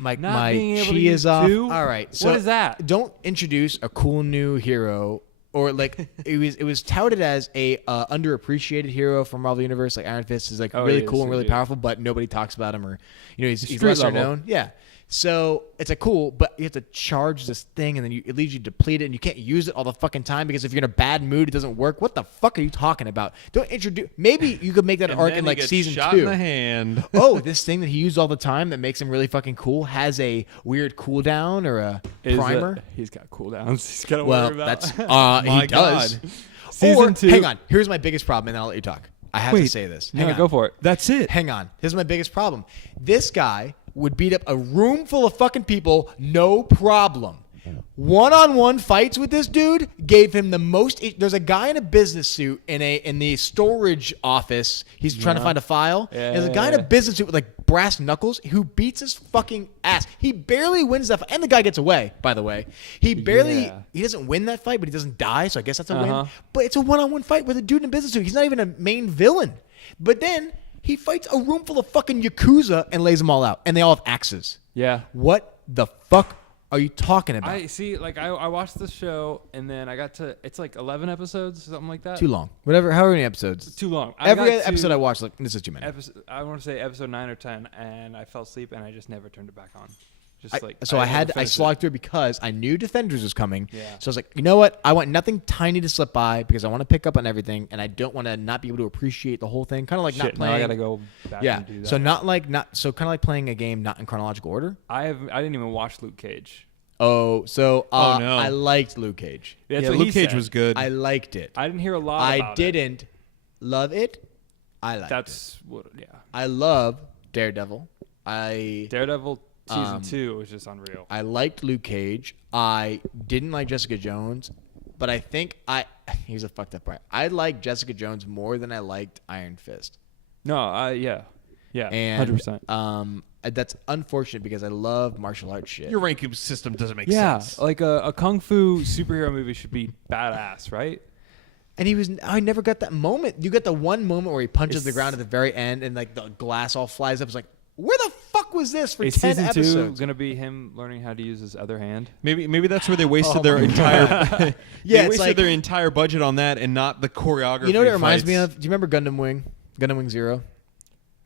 Not being able to chi use is off. two? All right, so What is that? Don't introduce a cool new hero. Or like it was touted as a underappreciated hero from Marvel Universe. Like Iron Fist is like Oh, really he cool is, and really yeah. powerful, but nobody talks about him, or he's Street lesser level. known. Yeah. So it's a cool, but you have to charge this thing, and then it leaves you depleted, and you can't use it all the fucking time because if you're in a bad mood, it doesn't work. What the fuck are you talking about? Don't introduce. Maybe you could make that And arc then in he like gets season shot 2. in the hand. Oh, this thing that he used all the time that makes him really fucking cool has a weird cooldown or a primer. He's got cooldowns. He's got to Well, worry about. that's My he does. God. Season Or, 2. hang on. Here's my biggest problem, and then I'll let you talk. I have to Wait. say this. No, Hang on. go for it. That's it. Hang on. Here's my biggest problem. This guy would beat up a room full of fucking people, no problem. One-on-one fights with this dude gave him the most. There's a guy in a business suit in the storage office. He's trying to find a file. Yeah, There's a guy in a business suit with like brass knuckles who beats his fucking ass. He barely wins that fight, and the guy gets away. By the way, he barely Yeah. he doesn't win that fight, but he doesn't die. So I guess that's a win. Uh-huh. But it's a one-on-one fight with a dude in a business suit. He's not even a main villain. But then he fights a room full of fucking Yakuza and lays them all out. And they all have axes. Yeah. What the fuck are you talking about? I see. Like I watched the show, and then I got to. It's like 11 episodes, something like that. Too long. Whatever, however many episodes. Too long. Every got to episode I watched, like, this is too many. I want to say episode 9 or 10, and I fell asleep, and I just never turned it back on. Just I I slogged through because I knew Defenders was coming. Yeah. So I was like, you know what? I want nothing tiny to slip by because I want to pick up on everything, and I don't want to not be able to appreciate the whole thing. Kind of like not Shit, playing. now I gotta go back Yeah. and do that. So kind of like playing a game not in chronological order. I didn't even watch Luke Cage. Oh, so Oh, no. I liked Luke Cage. That's Yeah, what Luke he Cage said. was good. I liked it. I didn't hear a lot. I about didn't love it. I liked it. That's what. Yeah. I love Daredevil. Daredevil season Um, 2 was just unreal. I liked Luke Cage. I didn't like Jessica Jones, but I think here's a fucked up part. I liked Jessica Jones more than I liked Iron Fist. No, yeah, And 100%. That's unfortunate because I love martial arts shit. Your ranking system doesn't make Yeah, sense. like a kung fu superhero movie should be badass, right? And I never got that moment. You got the one moment where he punches the It's- ground at the very end and like the glass all flies up. It's like, where the fuck was this for Is 10 season 2 episodes? gonna be him learning how to use his other hand? Maybe that's where they wasted Oh their my entire Yeah, they it's wasted like- their entire budget on that and not the choreography. You know what it reminds me fights. of? Do you remember Gundam Wing? Gundam Wing Zero?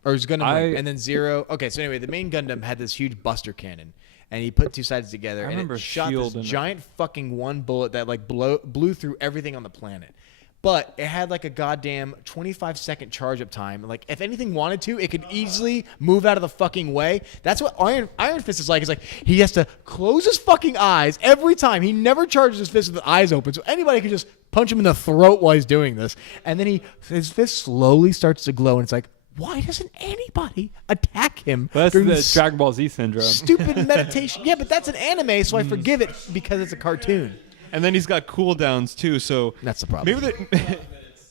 Or it was Gundam Wing and then Zero. Okay, so anyway, the main Gundam had this huge buster cannon. And he put two sides together, and remember it shot Shield this in it. giant fucking one bullet that like blew through everything on the planet. But it had like a goddamn 25-second charge up time. Like if anything wanted to, it could easily move out of the fucking way. That's what Iron Fist is like. It's like he has to close his fucking eyes every time. He never charges his fist with the eyes open, so anybody can just punch him in the throat while he's doing this. And then his fist slowly starts to glow, and it's like, why doesn't anybody attack him? Well, that's during the this Dragon Ball Z syndrome. stupid meditation. Yeah, but that's an anime, so I forgive it because it's a cartoon. And then he's got cooldowns too, so That's the problem.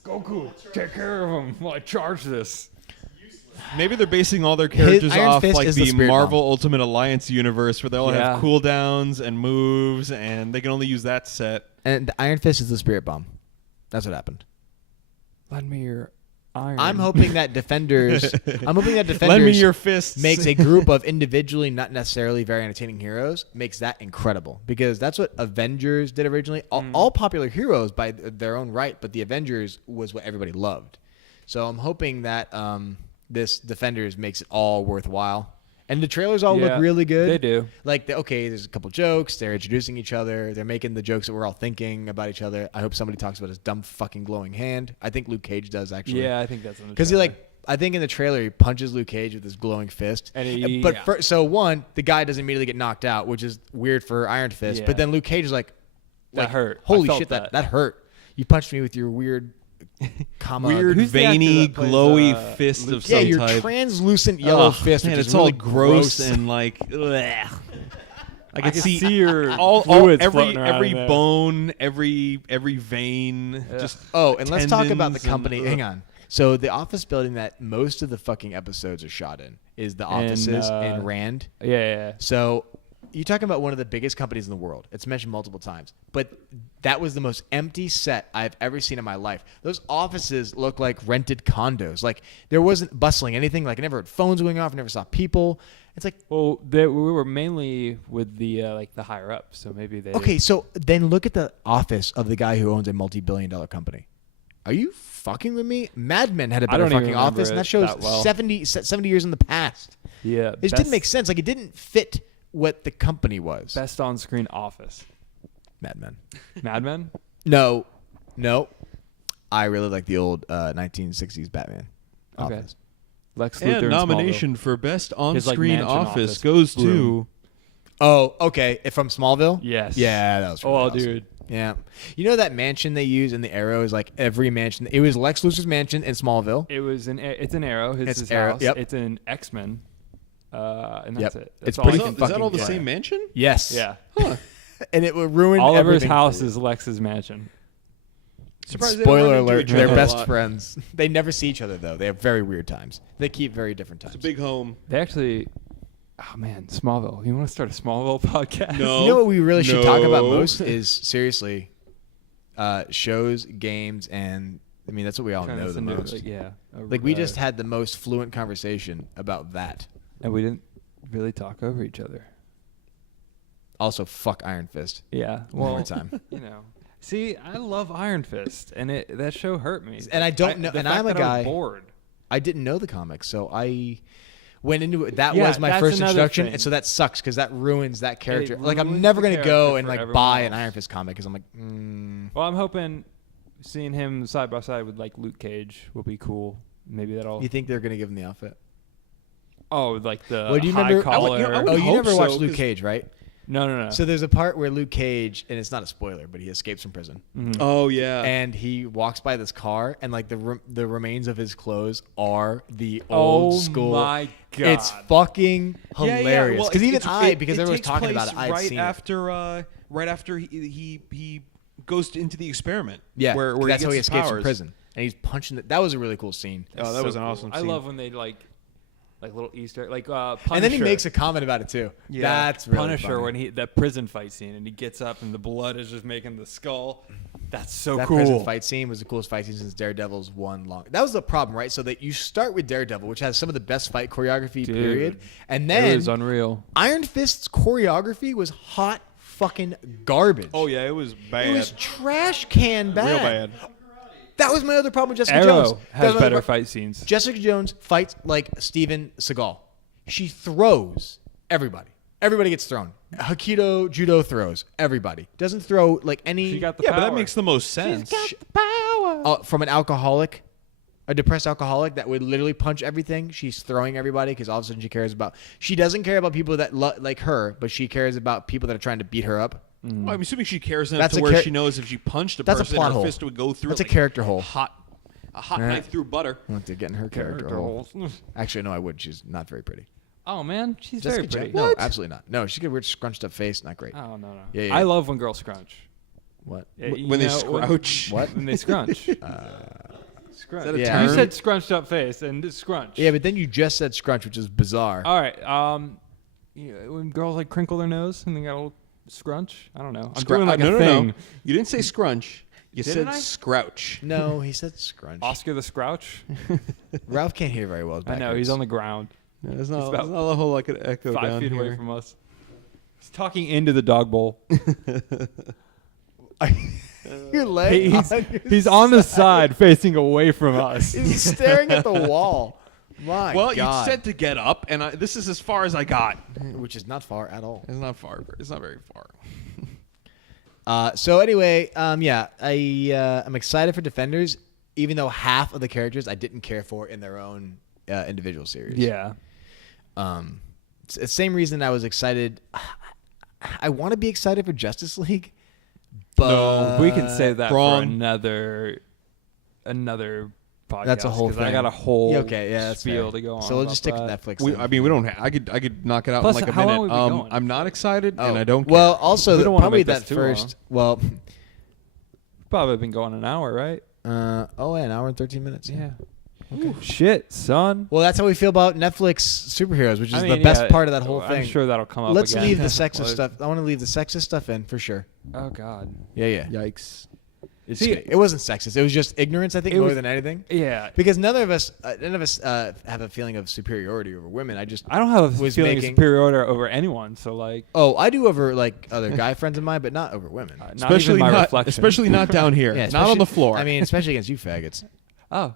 Goku, take care of him while I charge this. maybe they're basing all their characters Iron off Fist like is the the Spirit Marvel Bomb. Ultimate Alliance universe where they all Yeah. have cooldowns and moves and they can only use that set. And the Iron Fist is the Spirit Bomb. That's what happened. Lend me your iron. I'm hoping that Defenders. Lend me your fists. makes a group of individually not necessarily very entertaining heroes, makes that incredible, because that's what Avengers did originally. All popular heroes by their own right, but the Avengers was what everybody loved. So I'm hoping that this Defenders makes it all worthwhile. And the trailers all look Yeah, really good. they do. Like, okay, there's a couple jokes. They're introducing each other. They're making the jokes that we're all thinking about each other. I hope somebody talks about his dumb fucking glowing hand. I think Luke Cage does, actually. Yeah, I think that's Because I think in the trailer, he punches LukeAge with his glowing fist. And he- but yeah. so one, the guy doesn't immediately get knocked out, which is weird for Iron Fist. Yeah. But then Luke Cage is like, That hurt. I Holy felt shit, that that. hurt. You punched me with your weird, Weird, Who's the actor veiny, that plays, glowy fist Luke of Yeah, some your type. translucent yellow Ugh, fist, man, which it's is really all gross and like. Ugh. I can see your all fluids every floating around in there. bone, every vein, just Oh, and let's talk about the tendons company. and- Hang on. So the office building that most of the fucking episodes are shot in is the offices in Rand. Yeah. So you're talking about one of the biggest companies in the world. It's mentioned multiple times. But that was the most empty set I've ever seen in my life. Those offices look like rented condos. Like there wasn't bustling anything. Like I never heard phones going off. I never saw people. It's like, Well, we were mainly with the like the higher up, so maybe they. okay, so then look at the office of the guy who owns a multi-billion-dollar company. Are you fucking with me? Mad Men had a I better don't even fucking office, and remember that it shows that well. 70 years in the past. Yeah. It just didn't make sense. Like it didn't fit what the company was. Best on-screen Office. Mad Men. Mad Men. No. I really like the old 1960s Batman. Okay. Office. Lex Luthor And in nomination for best on-screen mansion office office goes room. to. Oh, okay. From Smallville? Yes. Yeah, that was really awesome. dude. Yeah. You know that mansion they use in the Arrow is like every mansion. It was Lex Luthor's mansion in Smallville. It's an Arrow. It's his Arrow, house. yep. It's an X-Men. And that's Yep. it. That's It's all pretty I Is can that fucking all the fun. same mansion? Yes. Yeah. Huh. And it would ruin Oliver's everything. house is Lex's mansion. Surprised they don't run Spoiler into alert, each they're other a best lot. friends. They never see each other, though. They have very weird times. They keep very different times. It's a big home. They actually. Oh man, Smallville. You want to start a Smallville podcast? No. You know what we really should talk about No. most is, seriously, shows, games, and, I mean, that's what we all Kinda know the into, most. Like We just had the most fluent conversation about that. and we didn't really talk over each other. Also, fuck Iron Fist. Yeah. One Well, more time. you know. See, I love Iron Fist, and that show hurt me. And I don't know- the and fact I'm a that I was guy- bored. I didn't know the comics, so I went into it. That Yeah, was my that's first another introduction, thing. and so that sucks because that ruins that character. Like, I'm ruins never the gonna go character and for like everyone buy an else. Iron Fist comic because I'm like, Well, I'm hoping seeing him side by side with like Luke Cage will be cool. Maybe that'll. you think they're gonna give him the outfit? Oh, like the Well, do you high remember? collar. I would Oh, you hope never so, watched Luke 'cause- Cage, right? No. So there's a part where Luke Cage, and it's not a spoiler, but he escapes from prison, Mhm. Oh yeah. and he walks by this car, and like the remains of his clothes are the Oh old school. my god! It's fucking hilarious. Well, Because even it's- because it everyone's takes talking about place it, I'd right seen after, right after he goes into the experiment. it. Yeah, where that's he how he gets his escapes from powers. prison, and he's punching. That was a really cool scene. Oh, that was an cool. awesome I scene. love when they like little Easter like Punisher. And then he makes a comment about it too. Yeah. That's really Punisher funny. when that prison fight scene and he gets up and the blood is just making the skull. That's so that cool. prison fight scene was the coolest fight scene since Daredevil's one long. That was the problem, right? So that you start with Daredevil, which has some of the best fight choreography, Dude, period, and It then was unreal. Iron Fist's choreography was hot fucking garbage. Oh yeah, it was bad. it was trash can bad. real bad. That was my other problem with Jessica Arrow Jones. That has was my better other fight scenes. Jessica Jones fights like Steven Seagal. She throws everybody. Everybody gets thrown. Aikido, judo throws everybody. Doesn't throw like any. She got the Yeah, power. but that makes the most sense. From an alcoholic, a depressed alcoholic that would literally punch everything. She's throwing everybody because all of a sudden she cares about. She doesn't care about people that like her, but she cares about people that are trying to beat her up. Well, I'm assuming she cares enough That's to a where char- she knows if she punched a That's a person, plot her hole. fist would go through. That's a like character hole. A hot Yeah. knife through butter. I want to get in her character hole. Actually, no, I would. She's not very pretty. Oh man, she's Jessica very pretty. Jones- No, absolutely not. No, she's got a weird scrunched up face. Not great. Oh no. Yeah, yeah. I love when girls scrunch. What? When they scrouch. What? When they scrunch. Scrunch. Is that a Yeah. You term? said scrunched up face and it's scrunch. Yeah, but then you just said scrunch, which is bizarre. All right. When girls like crinkle their nose and they got a little scrunch. I don't know. I'm doing like no, a no, thing. no. You didn't say scrunch. You Didn't said I? scrouch. No, he said scrunch. Oscar the Scrouch. Ralph can't hear very well. I know he's on the ground, No, there's It's not, about there's not a whole lot of echo 5 down feet here. away from us. He's talking into the dog bowl. Your leg. He's on the side facing away from us. He's staring at the wall. My Well, God. you said to get up, and this is as far as I got. Which is not far at all. It's not far. It's not very far. So anyway, yeah, I'm excited for Defenders, even though half of the characters I didn't care for in their own individual series. Yeah. It's the same reason I was excited. I want to be excited for Justice League, but We can save that wrong. for another podcast. That's a whole 'cause I thing. got a whole Yeah, okay, yeah, that's spiel fair. to go on. So we'll just stick about to that. Netflix. then. We don't. I could knock it out Plus, in like a how long minute. would we be going? I'm not excited, Oh, and I don't. Well, also We don't wanna probably make this that too first. Well, Probably been going an hour, right? yeah, an hour and 13 minutes. Yeah. Okay. Shit, son. Well, that's how we feel about Netflix superheroes, which is I the mean, best yeah, part of that whole I'm thing. sure that'll come up Let's again. leave the sexist Well, stuff. I want to leave the sexist stuff in for sure. Oh, God. Yeah. Yikes. See, It wasn't sexist. It was just ignorance, I think, It more was- than anything. Yeah. Because none of us have a feeling of superiority over women. I I don't have a was feeling of making- superiority over anyone, so, like, I do over like other guy friends of mine, but not over women. not Especially even my not. reflection. Especially not down here. Yeah, not on the especially- floor. I mean, especially against you faggots. Oh.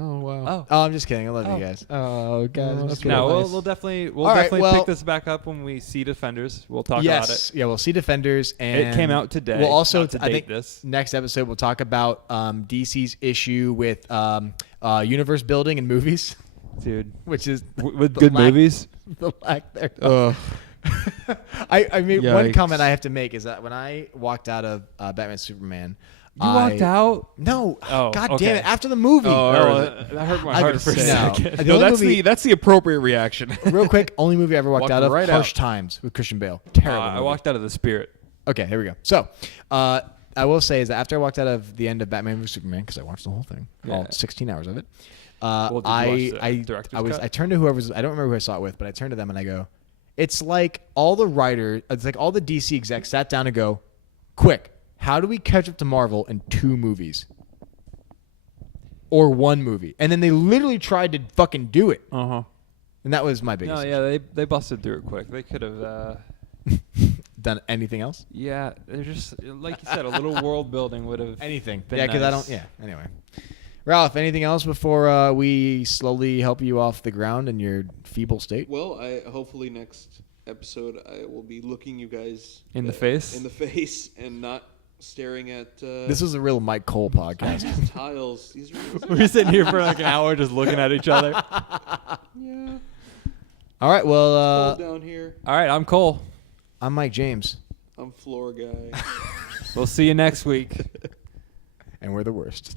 Oh wow. Oh, I'm just kidding. I love Oh. you guys. Oh god. that's No, really nice. we'll definitely All right, well- pick this back up when we see Defenders. We'll talk about Yes. it. Yeah, we'll see Defenders. And It came out today. We'll also, Not to I date think, this. next episode, we'll talk about DC's issue with universe building in movies, Dude. which is With the good lack- movies. the lack there. Ugh. I mean, one Yikes. comment I have to make is that when I walked out of Batman Superman, You walked out? No, Oh, God okay. damn it! After the movie, Oh, that hurt my I heart could for a say no. second. The No, only that's movie- the appropriate reaction. real quick, only movie I ever walked Walked out of. right Harsh out. Times with Christian Bale. Terrible. I movie. walked out of the Spirit. Okay, here we go. So, I will say is that after I walked out of the end of Batman vs Superman, because I watched the whole thing, all Yeah. 16 hours of it, Well, did you watch the director's cut? I turned to whoever's, I don't remember who I saw it with, but I turned to them and I go, it's like all the writers, it's like all the DC execs sat down and go, quick, how do we catch up to Marvel in 2 movies? Or 1 movie. And then they literally tried to fucking do it. Uh-huh. And that was my biggest No, yeah, they busted through it quick. They could have... done anything else? Yeah, they're just like you said, a little world building would have Anything. been Yeah, because I nice. don't. Yeah. Anyway, Ralph, anything else before we slowly help you off the ground in your feeble state? Well, I hopefully next episode I will be looking you guys In the face? in the face, and not staring at This was a real Mike Cole podcast. these tiles. These are We're sitting here for like an hour just looking at each other. yeah. All right. Well, Cold down here. All right, I'm Cole. I'm Mike James, I'm floor guy. We'll see you next week. and we're the worst.